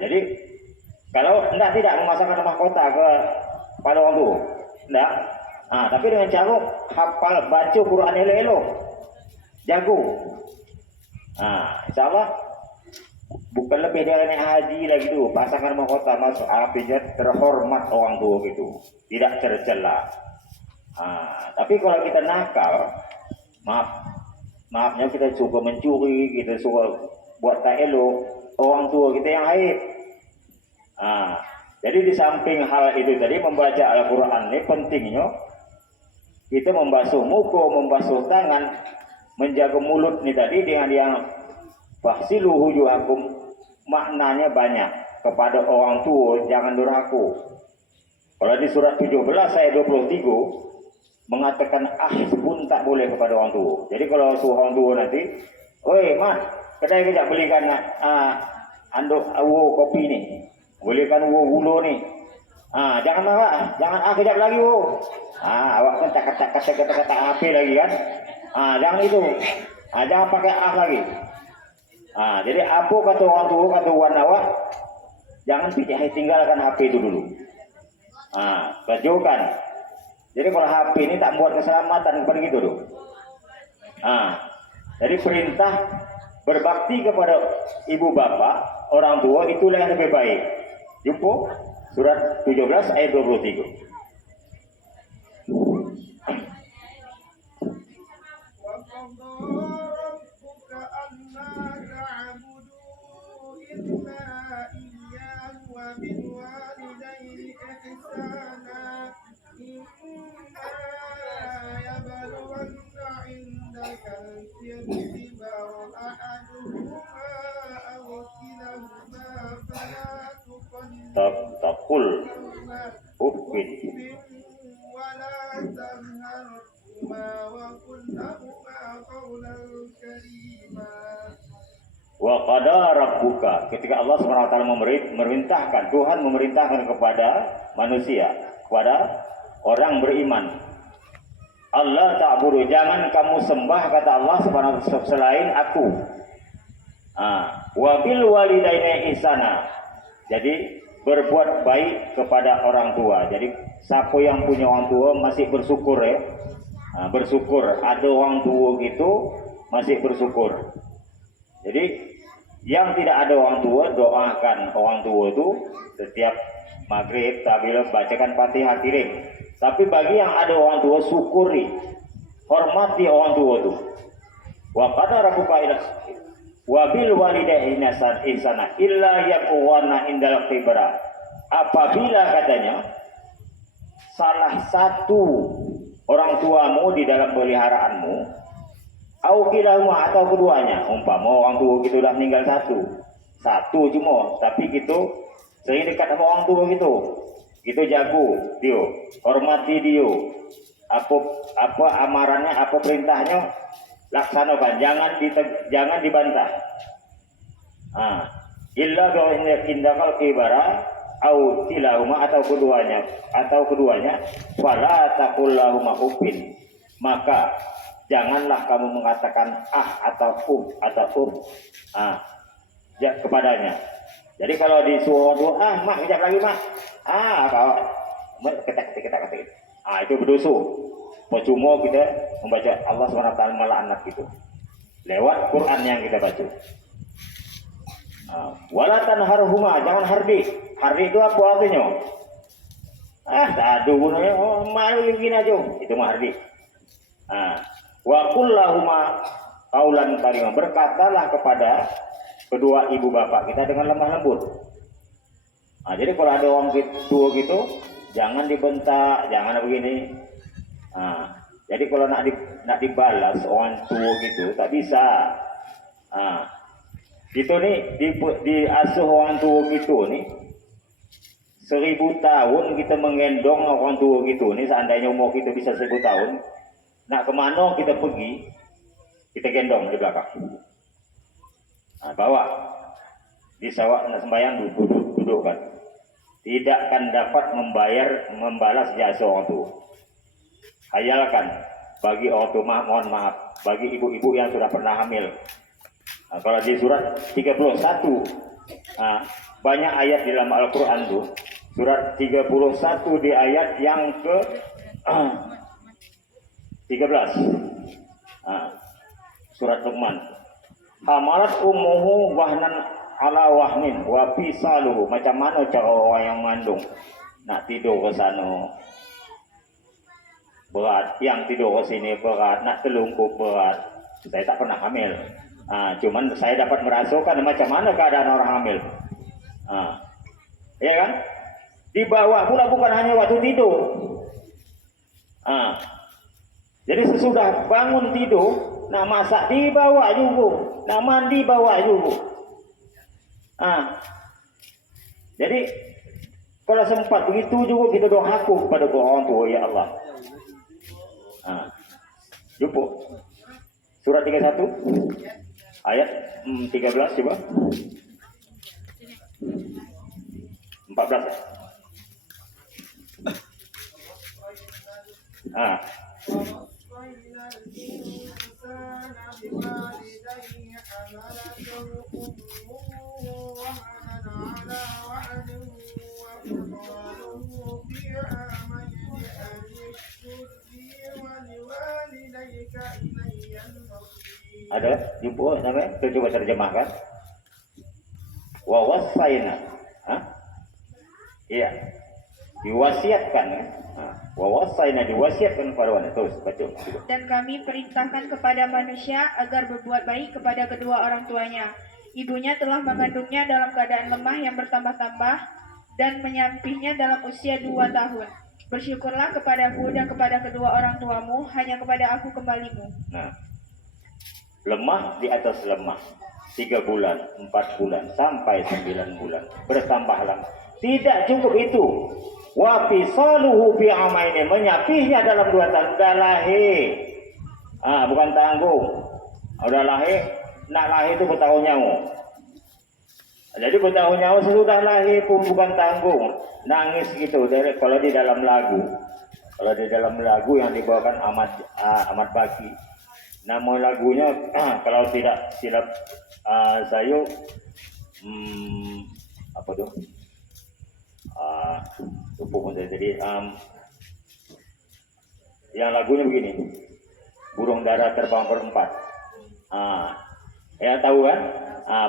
Jadi kalau tidak memasangkan mahkota ke kepala orang tua, tidak. Tapi dengan cara hafal baca Quran elok-elok, jago. Insya Allah bukan lebih dari naik haji lagi tu, pasangan mahkota masuk artinya terhormat orang tua gitu, tidak tercela. Tapi kalau kita nakal, maafnya kita suka mencuri, kita suka buat tak elok, orang tua kita yang aib. Jadi di samping hal itu tadi membaca Al-Quran ini pentingnya kita membasuh muka, membasuh tangan, menjaga mulut ni tadi dengan yang fahsilu wujuhakum, maknanya banyak kepada orang tua, jangan durhaka. Kalau di surat 17 ayat 23 mengatakan pun tak boleh kepada orang tua. Jadi kalau orang tua nanti, "Oi, Mat, kedai kejap belikan anduk kopi ni. Belikan gula ni. Jangan marah, jangan kejap lagi awak kan kata-kata apa lagi kan? Jangan itu. Jangan pakai lagi. Jadi apa kata orang tua, kata wan awak, jangan tinggalkan HP itu dulu. Bajukan. Jadi kalau HP ini tak buat keselamatan kepada gitu tuh. Jadi perintah berbakti kepada ibu bapa, orang tua itulah yang lebih baik. Jumpa surat 17 ayat 23. Takul uffin wa qada rabbuka, ketika Allah SWT memerintahkan, Tuhan memerintahkan kepada manusia, kepada orang beriman, Allah ta'budu, jangan kamu sembah, kata Allah SWT, selain aku. Wa bil walidaini ihsana, jadi berbuat baik kepada orang tua. Jadi siapa yang punya orang tua masih bersyukur ya. Bersyukur ada orang tua gitu, masih bersyukur. Jadi yang tidak ada orang tua, doakan orang tua itu setiap maghrib, tabilah, bacakan Fatihah kirim. Tapi bagi yang ada orang tua, syukuri, hormati orang tua itu. Wa qad rabbuka ila wa bil walidaini ihsana illa yaquwana indal kibra. Apabila katanya salah satu orang tuamu di dalam peliharaanmu, au kilahuma atau keduanya, umpama orang tua gitu dah meninggal satu cuma, tapi gitu sering dekat sama orang tua gitu jago dia, hormati dia, apa amarannya, apa perintahnya laksanakan, jangan dibantah. Illa indakal kibara au kilahuma atau keduanya fala taqul lahuma uffin, maka janganlah kamu mengatakan atau kepadanya. Jadi kalau disuruh mak kejap lagi mak, kalau ketak itu berdosa. Percuma kita membaca Allah SWT melaknat gitu lewat Quran yang kita baca. Wala tanharhuma, jangan hardi itu apa artinya? Tak ada gunanya, malu gini aja, itu mah hardi. Wa qul lahuma qaulan karima, berkatalah kepada kedua ibu bapak kita dengan lemah lembut. Jadi kalau ada orang tua gitu, jangan dibentak, jangan begini. Jadi kalau nak dibalas orang tua gitu, tak bisa. Itu nih diasuh orang tua gitu nih. 1000 tahun kita menggendong orang tua gitu nih, seandainya umur kita bisa 1000 tahun. Nak kemana kita pergi, kita gendong di belakang. Bawa di sawah nak sembahyang dudukkan. Tidak akan dapat membalas jasa orang tua. Hayalkan bagi orang tua, mohon maaf, bagi ibu-ibu yang sudah pernah hamil. Kalau di surat 31 banyak ayat di dalam Al-Quran tuh. Surat 31 di ayat yang ke 13. Surat Luqman. Hamalat ummuhu wahnan ala wahnin wa fisaluhu. Macam mana cara orang yang mengandung nak tidur ke sana berat, yang tidur ke sini berat, nak telungkup berat. Saya tak pernah hamil. Cuman saya dapat merasakan macam mana keadaan orang hamil. Ya kan? Dibawa pula bukan hanya waktu tidur. Jadi sesudah bangun tidur, nak masak dibawa juga, nak mandi bawa juga. Jadi kalau sempat begitu juga kita doakan kepada orang tua, ya Allah. Jumpa surat 31 ayat 13 coba. 14. ووصينا الإنسان بوالديه حملته أمه وهنا على وهن وفصاله في عامين أن اشكر لي ولوالديك إلي المصير. Ada jumpa namanya? Coba terjemahkan. Wa wasaina. Iya. Diwasiatkan ya. Wa wasaina diwasiatkan kepada wanita. Terus baca. Dan kami perintahkan kepada manusia agar berbuat baik kepada kedua orang tuanya. Ibunya telah mengandungnya dalam keadaan lemah yang bertambah-tambah dan menyampihnya dalam usia 2 tahun. Bersyukurlah kepadaku dan kepada kedua orang tuamu, hanya kepada aku kembalimu. Lemah di atas lemah. 3 bulan, 4 bulan, sampai 9 bulan. Bertambahlah. Tidak cukup itu. Wa fisaluhu fi amaini, menyapihnya dalam 2 tahun. Sudah lahir. Bukan tanggung. Sudah lahir, nak lahir itu bertahun nyawa. Jadi bertahun nyawa sesudah lahir pun bukan tanggung. Nangis gitu dari kalau di dalam lagu. Kalau di dalam lagu yang dibawakan Ahmad Baki. Nama lagunya kalau tidak silap saya apa tuh? Lupa pun saya jadi yang lagunya begini, burung dara terbang berempat. Ya tahu kan?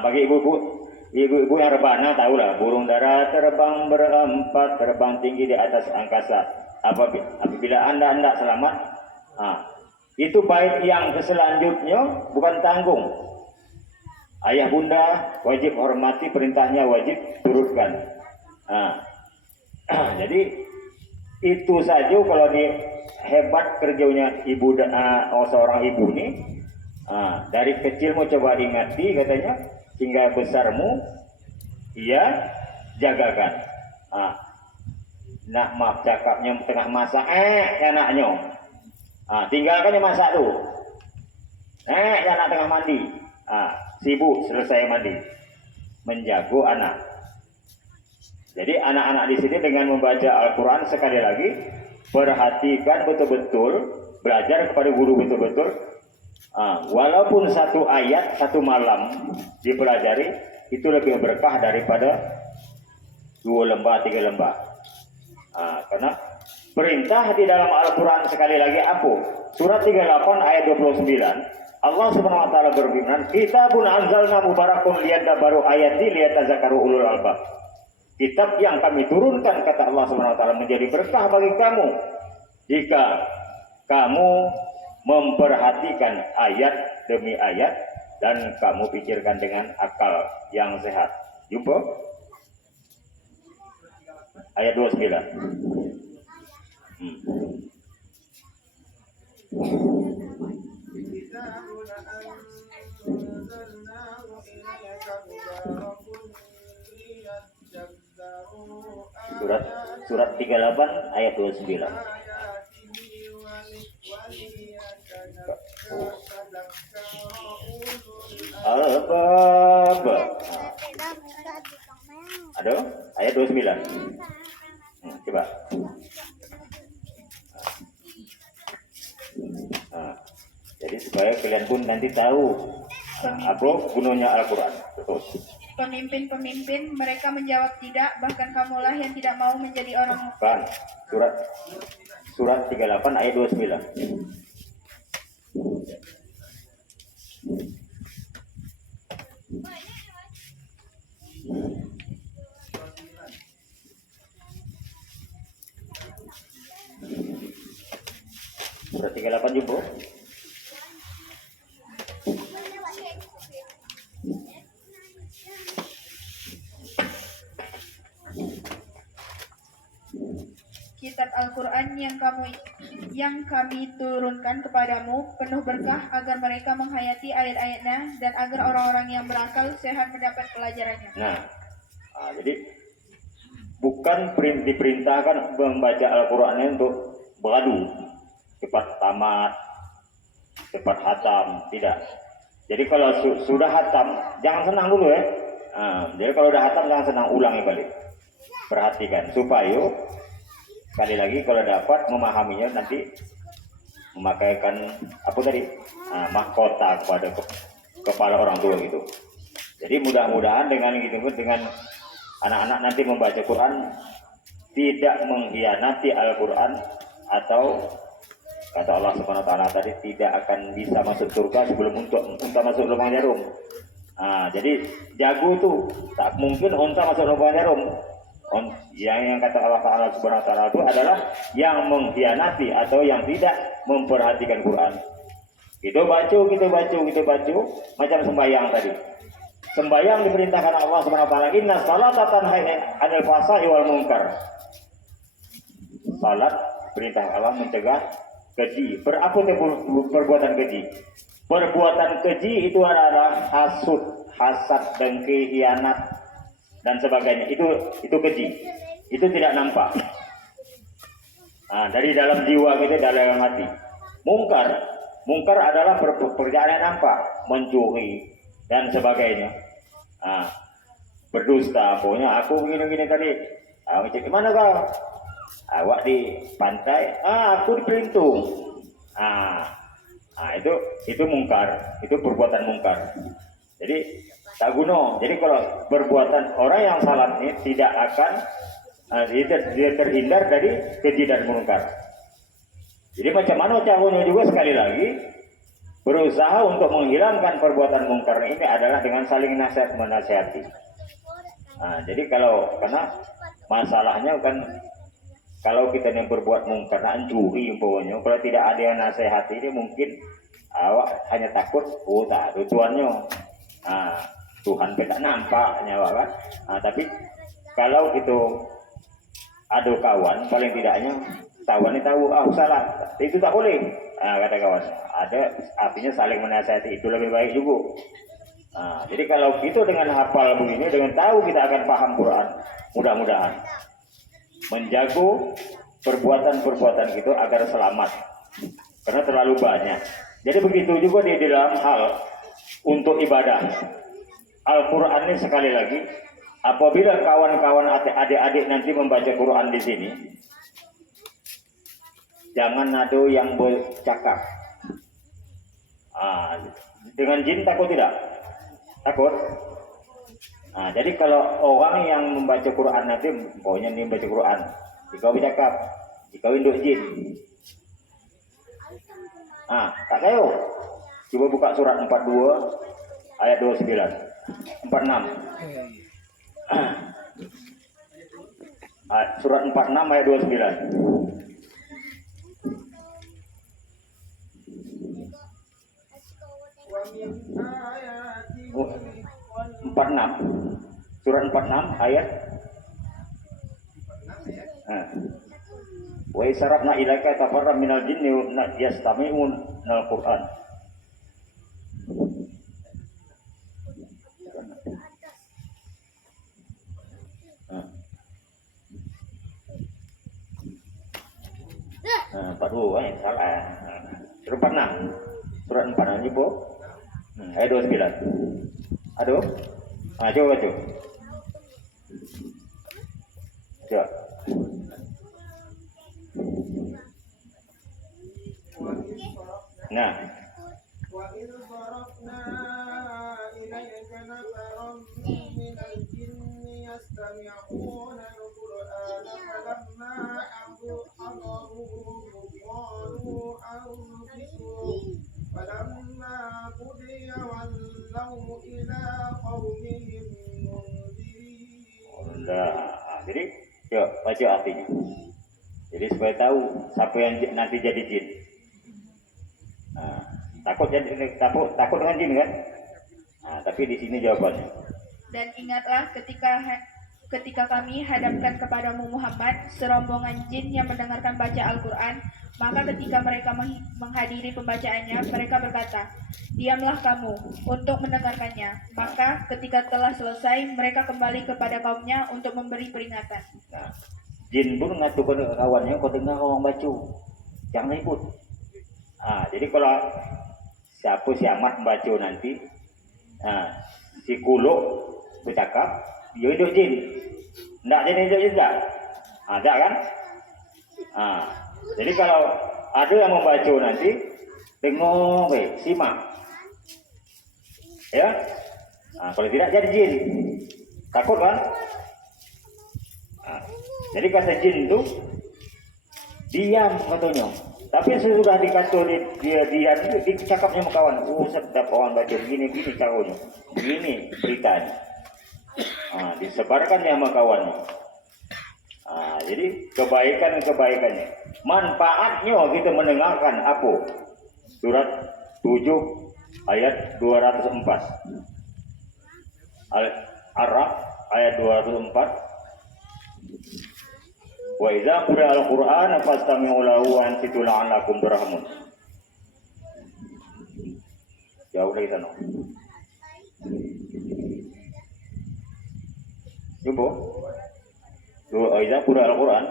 Bagi ibu-ibu yang rebana tahu lah, burung dara terbang berempat, terbang tinggi di atas angkasa. Apabila anda selamat, Itu bait yang selanjutnya bukan tanggung. Ayah bunda wajib hormati, perintahnya wajib turutkan. Nah, jadi itu saja kalau di hebat kerjanya ibu seorang ibu nih. Dari kecilmu coba ingati katanya hingga besarmu ia jagakan. Nak maaf cakapnya tengah masak anaknya. Tinggalkan dia masak tuh. Anak tengah mandi. Sibuk selesai mandi. Menjago anak. Jadi anak-anak di sini dengan membaca Al-Quran sekali lagi perhatikan betul-betul, belajar kepada guru betul-betul. Walaupun satu ayat satu malam dipelajari itu lebih berkah daripada 2 lembar 3 lembar. Karena perintah di dalam Al-Quran sekali lagi apa? Surat 38 ayat 29 Allah Subhanahu wa taala berfirman, "Kitabun anzalna mubarakun liyadabbaru ayati liyatazakkaru ulul albab." Kitab yang kami turunkan kata Allah Subhanahu wa taala menjadi berkah bagi kamu jika kamu memperhatikan ayat demi ayat dan kamu pikirkan dengan akal yang sehat. Jumpa ayat 29. Surat 38 ayat 29. Al-Bab. Aduh, ayat 29. Coba. Jadi supaya kalian pun nanti tahu apa gunanya Al-Quran. Terus. Pemimpin-pemimpin mereka menjawab tidak, bahkan kamulah yang tidak mau menjadi orang. Bukan. Surat 38 ayat 29. Surat 38 jumbo. Kitab Al-Quran yang kami turunkan kepadamu penuh berkah agar mereka menghayati ayat-ayatnya dan agar orang-orang yang berakal sehat mendapat pelajarannya. Jadi bukan diperintahkan membaca Al-Quran untuk beradu cepat tamat, cepat hatam, tidak. Jadi kalau sudah hatam jangan senang dulu ya. Jadi kalau udah hatam jangan senang, ulangi balik. Perhatikan supaya sekali lagi kalau dapat memahaminya nanti memakaikan apa tadi mahkota kepada kepala orang tua gitu. Jadi mudah-mudahan dengan gitu, dengan anak-anak nanti membaca Quran tidak mengkhianati Al-Quran atau kata Allah Subhanahu wa taala tadi tidak akan bisa masuk surga sebelum unta masuk lubang jarum. Jadi jago itu tak mungkin unta masuk lubang jarum. Yang kata Allah Ta'ala Subhanahu wa taala itu adalah yang mengkhianati atau yang tidak memperhatikan Quran. Kita baca macam sembahyang tadi. Sembahyang diperintahkan Allah Subhanahu wa taala, "Inna salata tanha 'anil fahsya'i wal munkar." Salat perintah Allah mencegah keji. Berapa perbuatan keji? Perbuatan keji itu adalah hasud, hasad, dengki, khianat dan sebagainya. Itu keji. Itu tidak nampak. Dari dalam jiwa kita, dalam hati. Mungkar adalah pekerjaan yang nampak, mencuri dan sebagainya. Berdusta, pokoknya aku begini tadi. Di mana kau? Awak di pantai. Aku di Pelintung. Itu mungkar, itu perbuatan mungkar. Jadi tak guna. Jadi kalau perbuatan orang yang salah ini tidak akan dia terhindar dari keji dan mungkar. Jadi macam mana caranya juga sekali lagi berusaha untuk menghilangkan perbuatan mungkar ini adalah dengan saling menasihati. Jadi karena masalahnya kan Kalau kita yang berbuat mungkar, curi umpamanya, kalau tidak ada yang nasihati ini mungkin awak hanya takut, oh tak ada tuannya. Nah, Tuhan tidak nampaknya kan. Nah, tapi kalau itu ada kawan, paling tidaknya kawan ini tahu, salah, itu tak boleh. Nah, kata kawan, ada artinya saling menasihati, itu lebih baik juga. Nah, jadi kalau itu dengan hafal begini, dengan tahu kita akan paham Quran, mudah-mudahan menjaga perbuatan-perbuatan itu agar selamat, karena terlalu banyak. Jadi begitu juga di dalam hal untuk ibadah. Al-Quran ini sekali lagi, apabila kawan-kawan adik-adik nanti membaca Quran di sini, jangan ada yang bercakap. Dengan jin takut tidak? Takut? Nah, jadi kalau orang yang membaca Quran nanti, pokoknya ini membaca Quran, jika bercakap, jika induk jin. Tak tahu. Coba buka surat 42 ayat 29, 46. Surat 46 ayat 29. ومن آياته 46, surat 46 ayat wa isarafna ilaika tafarra minal jinni yastami'un al-Qur'an. Salah. Surat 46. Surat 46 ini, Bu. Ayat 29. Aduh. Coba. Coba. Nah. وإذ صرفنا إليك نفرا من الجن يستمعون القرآن فلما حضروه قالوا أنصتوا فلما قضي ولوا إلى قومهم منذرين. Jadi, yuk baca artinya. Jadi supaya tahu siapa yang nanti jadi jin. Takut dengan jin kan? Tapi di sini jawabannya. Dan ingatlah ketika kami hadapkan kepadamu Muhammad serombongan jin yang mendengarkan baca Al-Quran, maka ketika mereka menghadiri pembacaannya, mereka berkata, diamlah kamu untuk mendengarkannya. Maka ketika telah selesai, mereka kembali kepada kaumnya untuk memberi peringatan. Jin pun ngatu ke kawannya, kau dengar orang baca, jangan ikut. Jadi kalau siapa si Ahmad membaca nanti, si Kulo bercakap, dia hidup jin. Tidak jadi hidup jin tak? Ada kan? Jadi kalau ada yang membaca nanti, tengok, simak. Ya? Kalau tidak jadi jin. Takut kan? Jadi kata jin itu diam katanya. Tapi sesudah dikata dia dicakapnya sama kawan, sedap orang baca begini caranya, begini beritanya. Disebarkan sama kawannya. Jadi kebaikannya, manfaatnya kita mendengarkan apa? Surat 7 ayat 204. Al-A'raf ayat 204. Wa idza quri'a al-Qur'an fastami'u lahu wa ansitu la'allakum turhamun. Jauh dari sana. Coba. Wa idza quri'a al-Qur'an.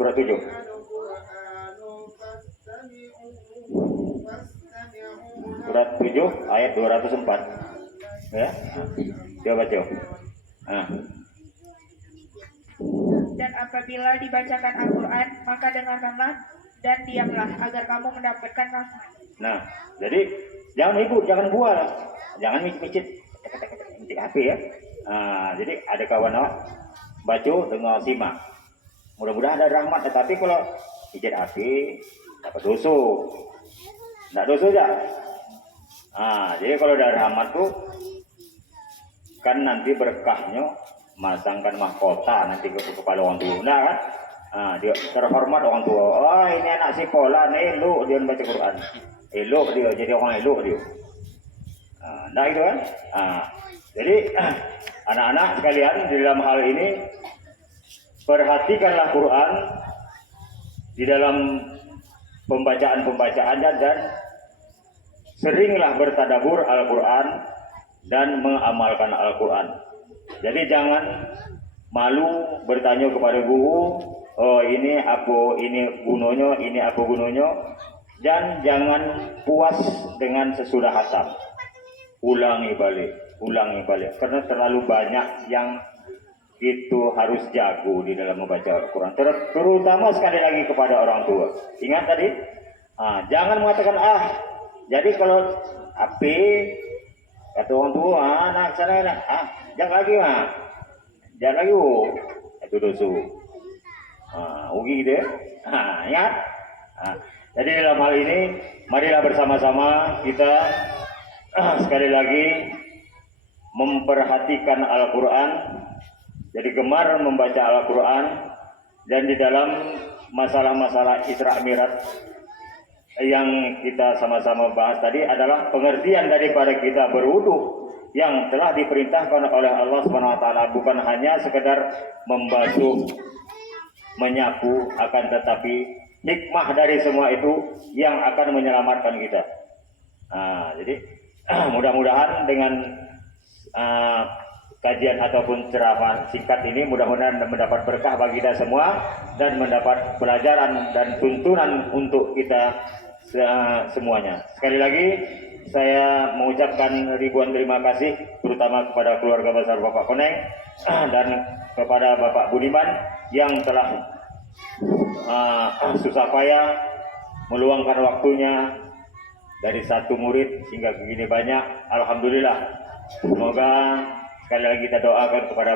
Surat 7. Surat 7 ayat 204. Ya. Coba baca. Dan apabila dibacakan Al-Quran, maka dengarkanlah dan diamlah agar kamu mendapatkan rahmat. Nah, jadi jangan ikut, jangan bual, jangan micit HP ya. Jadi ada kawan awak baca dengar simak. Mudah-mudahan ada rahmat, tetapi kalau micit HP dapat dosa. Tidak dosa aja. Jadi kalau ada rahmat tuh kan nanti berkahnya masangkan mahkota nanti kepada orang tua. Nah kan? Dia terhormat orang tua. Oh ini anak si Polan, elok dia baca Quran. Elok dia, jadi orang elok dia. Nah itu kan? Jadi anak-anak sekalian di dalam hal ini perhatikanlah Quran di dalam pembacaan-pembacaannya dan seringlah bertadabbur Al-Quran dan mengamalkan Al-Quran. Jadi jangan malu bertanya kepada guru, oh ini apa ini gunanya, dan jangan puas dengan sesudah khatam. Ulangi balik, karena terlalu banyak yang itu harus jago di dalam membaca Al-Quran, terutama sekali lagi kepada orang tua. Ingat tadi, jangan mengatakan jadi kalau api kata orang tua, anak sana jangan lagi itu dosa. Ugi gitu ya. Ingat. Jadi dalam hal ini marilah bersama-sama kita sekali lagi memperhatikan Al-Quran. Jadi gemar membaca Al-Quran, dan di dalam masalah-masalah Isra Mi'raj yang kita sama-sama bahas tadi adalah pengertian daripada kita berwudu yang telah diperintahkan oleh Allah SWT, bukan hanya sekedar membasuh, menyapu, akan tetapi hikmah dari semua itu yang akan menyelamatkan kita. Jadi mudah-mudahan dengan kajian ataupun ceramah singkat ini mudah-mudahan mendapat berkah bagi kita semua dan mendapat pelajaran dan tuntunan untuk kita semuanya. Sekali lagi saya mengucapkan ribuan terima kasih terutama kepada keluarga besar Bapak Koneng dan kepada Bapak Budiman yang telah susah payah meluangkan waktunya dari satu murid hingga begini banyak. Alhamdulillah. Semoga sekali lagi kita doakan kepada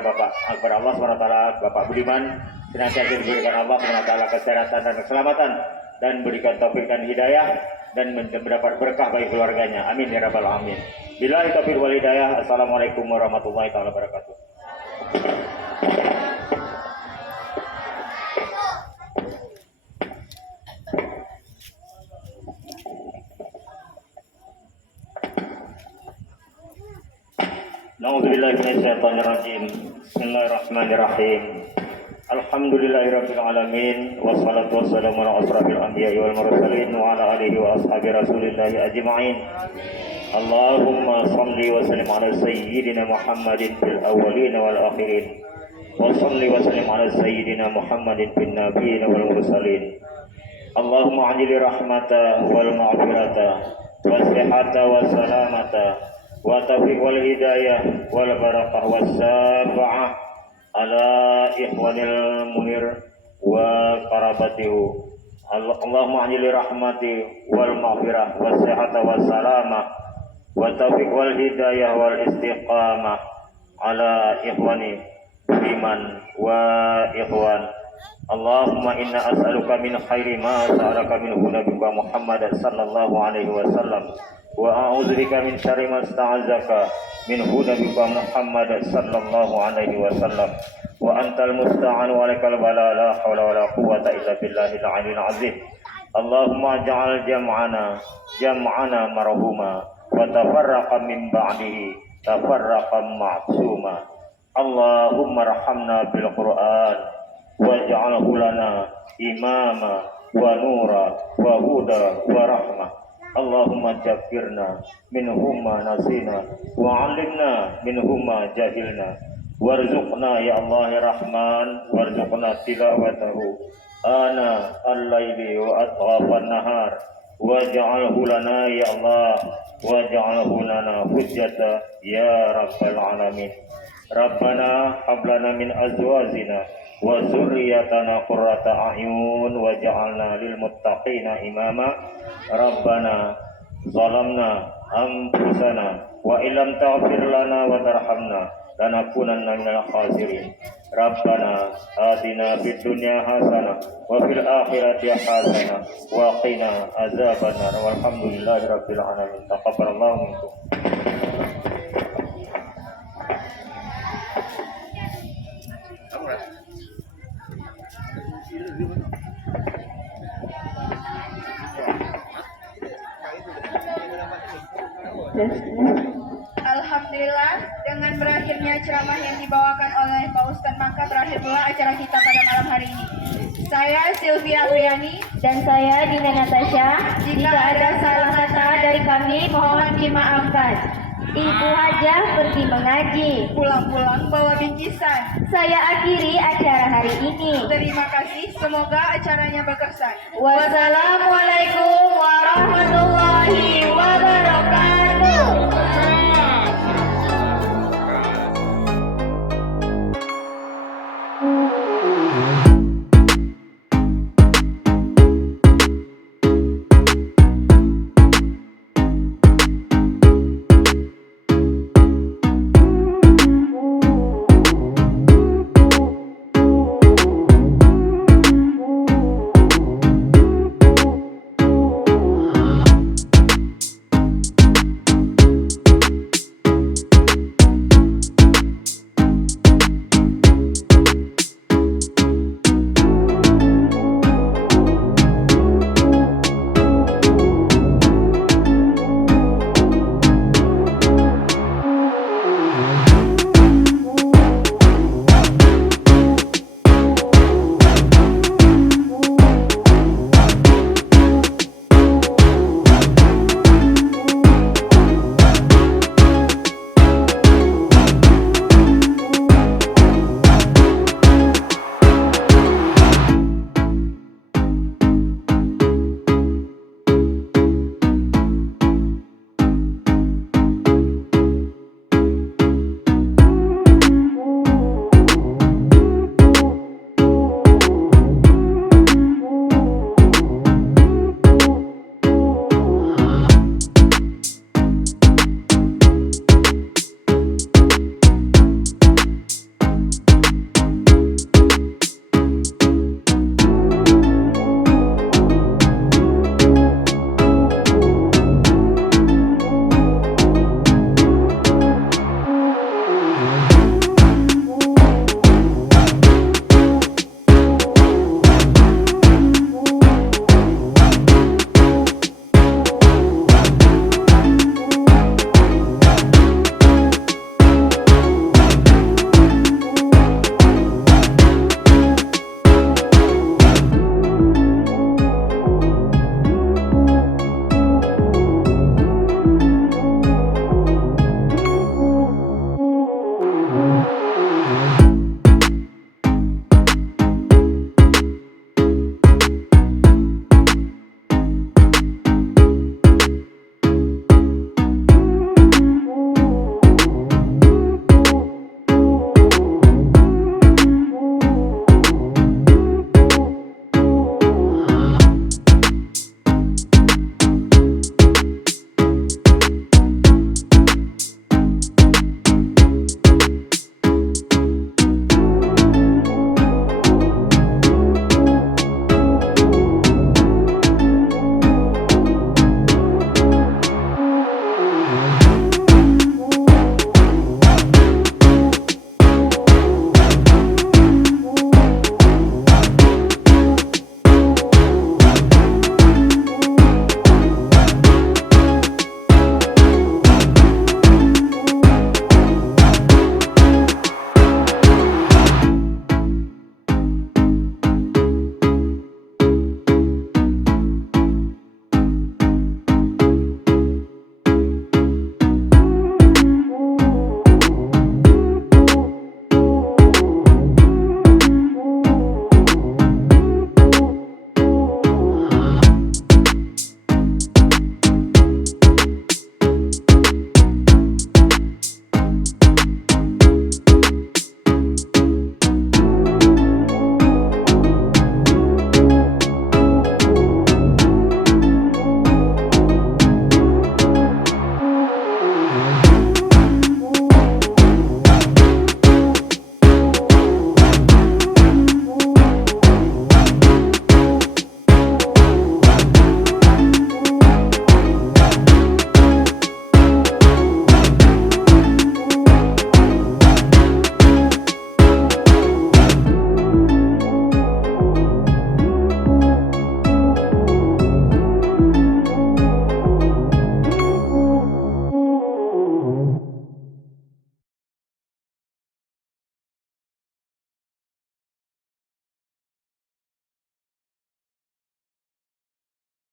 Allah SWT, Bapak Budiman senantiasa diberikan Allah SWT kesehatan dan keselamatan dan berikan taufik dan hidayah dan mendapat berkah bagi keluarganya. Amin ya rabbal alamin. Billahi taufiq wal hidayah. Assalamualaikum warahmatullahi wabarakatuh. Na'udzubillahi minasyaitonirrajim. Bismillahirrahmanirrahim. Alhamdulillahirabbil alamin wassalatu wassalamu ala asrofil anbiya'i wal mursalin wa ala alihi wa ashabi rasulillahi ajma'in. Allahumma shalli wa sallim ala sayyidina Muhammadin fil awwalin wal akhirin. Wa shalli wa sallim ala sayyidina Muhammadin fil nabiyyin wal mursalin. Allahumma ajil rahmata wal maghfirata was sihhata was salamata wa taufiq wal hidayah wal barakah was sab'ah ala ikhwanil munir wa qarabatihu. Allahumma ajil rahmati wal maghfirah was sihhata was salamah wa taufiq wal hidayah wal istiqamah ala ikhwani iman wa ikhwan. Allahumma inna as'aluka min khairi ma sa'alaka minhu nabiyuka Muhammad sallallahu alaihi wasallam wa a'udzubika min syarri ma sta'azaka minhu nabiyuka Muhammad sallallahu alaihi wasallam wa antal musta'an wa lakal bala la haula wa la quwwata illa billahil aliyyil azim. Allahumma ja'al jam'ana marhuma wa tafarraqa min ba'dihi tafarraqan ma'suma. Allahumma arhamna bil Qur'an waj'alhu lana imama wa nura wa huda wa rahmah. Allahumma jabbirna minhum ma nasina wa 'allimna minhum ma jahilna warzuqna ya Allah ya Rahman warzuqna tilawatahu ana al-laili wa atrafan nahar waj'alhu lana ya Allah waj'alhu lana hujjata ya rabbal alamin. Rabbana hab lana min azwajina wa dzurriyyatana qurrata a'yun waj'alna lil muttaqina imama. Rabbana zalamna anfusana wa illam taghfir lana wa tarhamna lanakunanna minal khasirin. Rabbana atina fid dunya hasanah wa fil akhirati hasanah wa qina azabannar. Walhamdulillahi rabbil alamin. Taqabbalallahu minkum. Alhamdulillah, dengan berakhirnya ceramah yang dibawakan oleh Pak Ustadz, maka berakhir pula acara kita pada malam hari ini. Saya Sylvia Afriani. Dan saya Dina Natasha. Jika ada salah kata dari kami, mohon dimaafkan. Ibu Hajah pergi mengaji. Pulang-pulang bawa bingkisan. Saya akhiri acara hari ini. Terima kasih, semoga acaranya berkesan. Wassalamualaikum warahmatullahi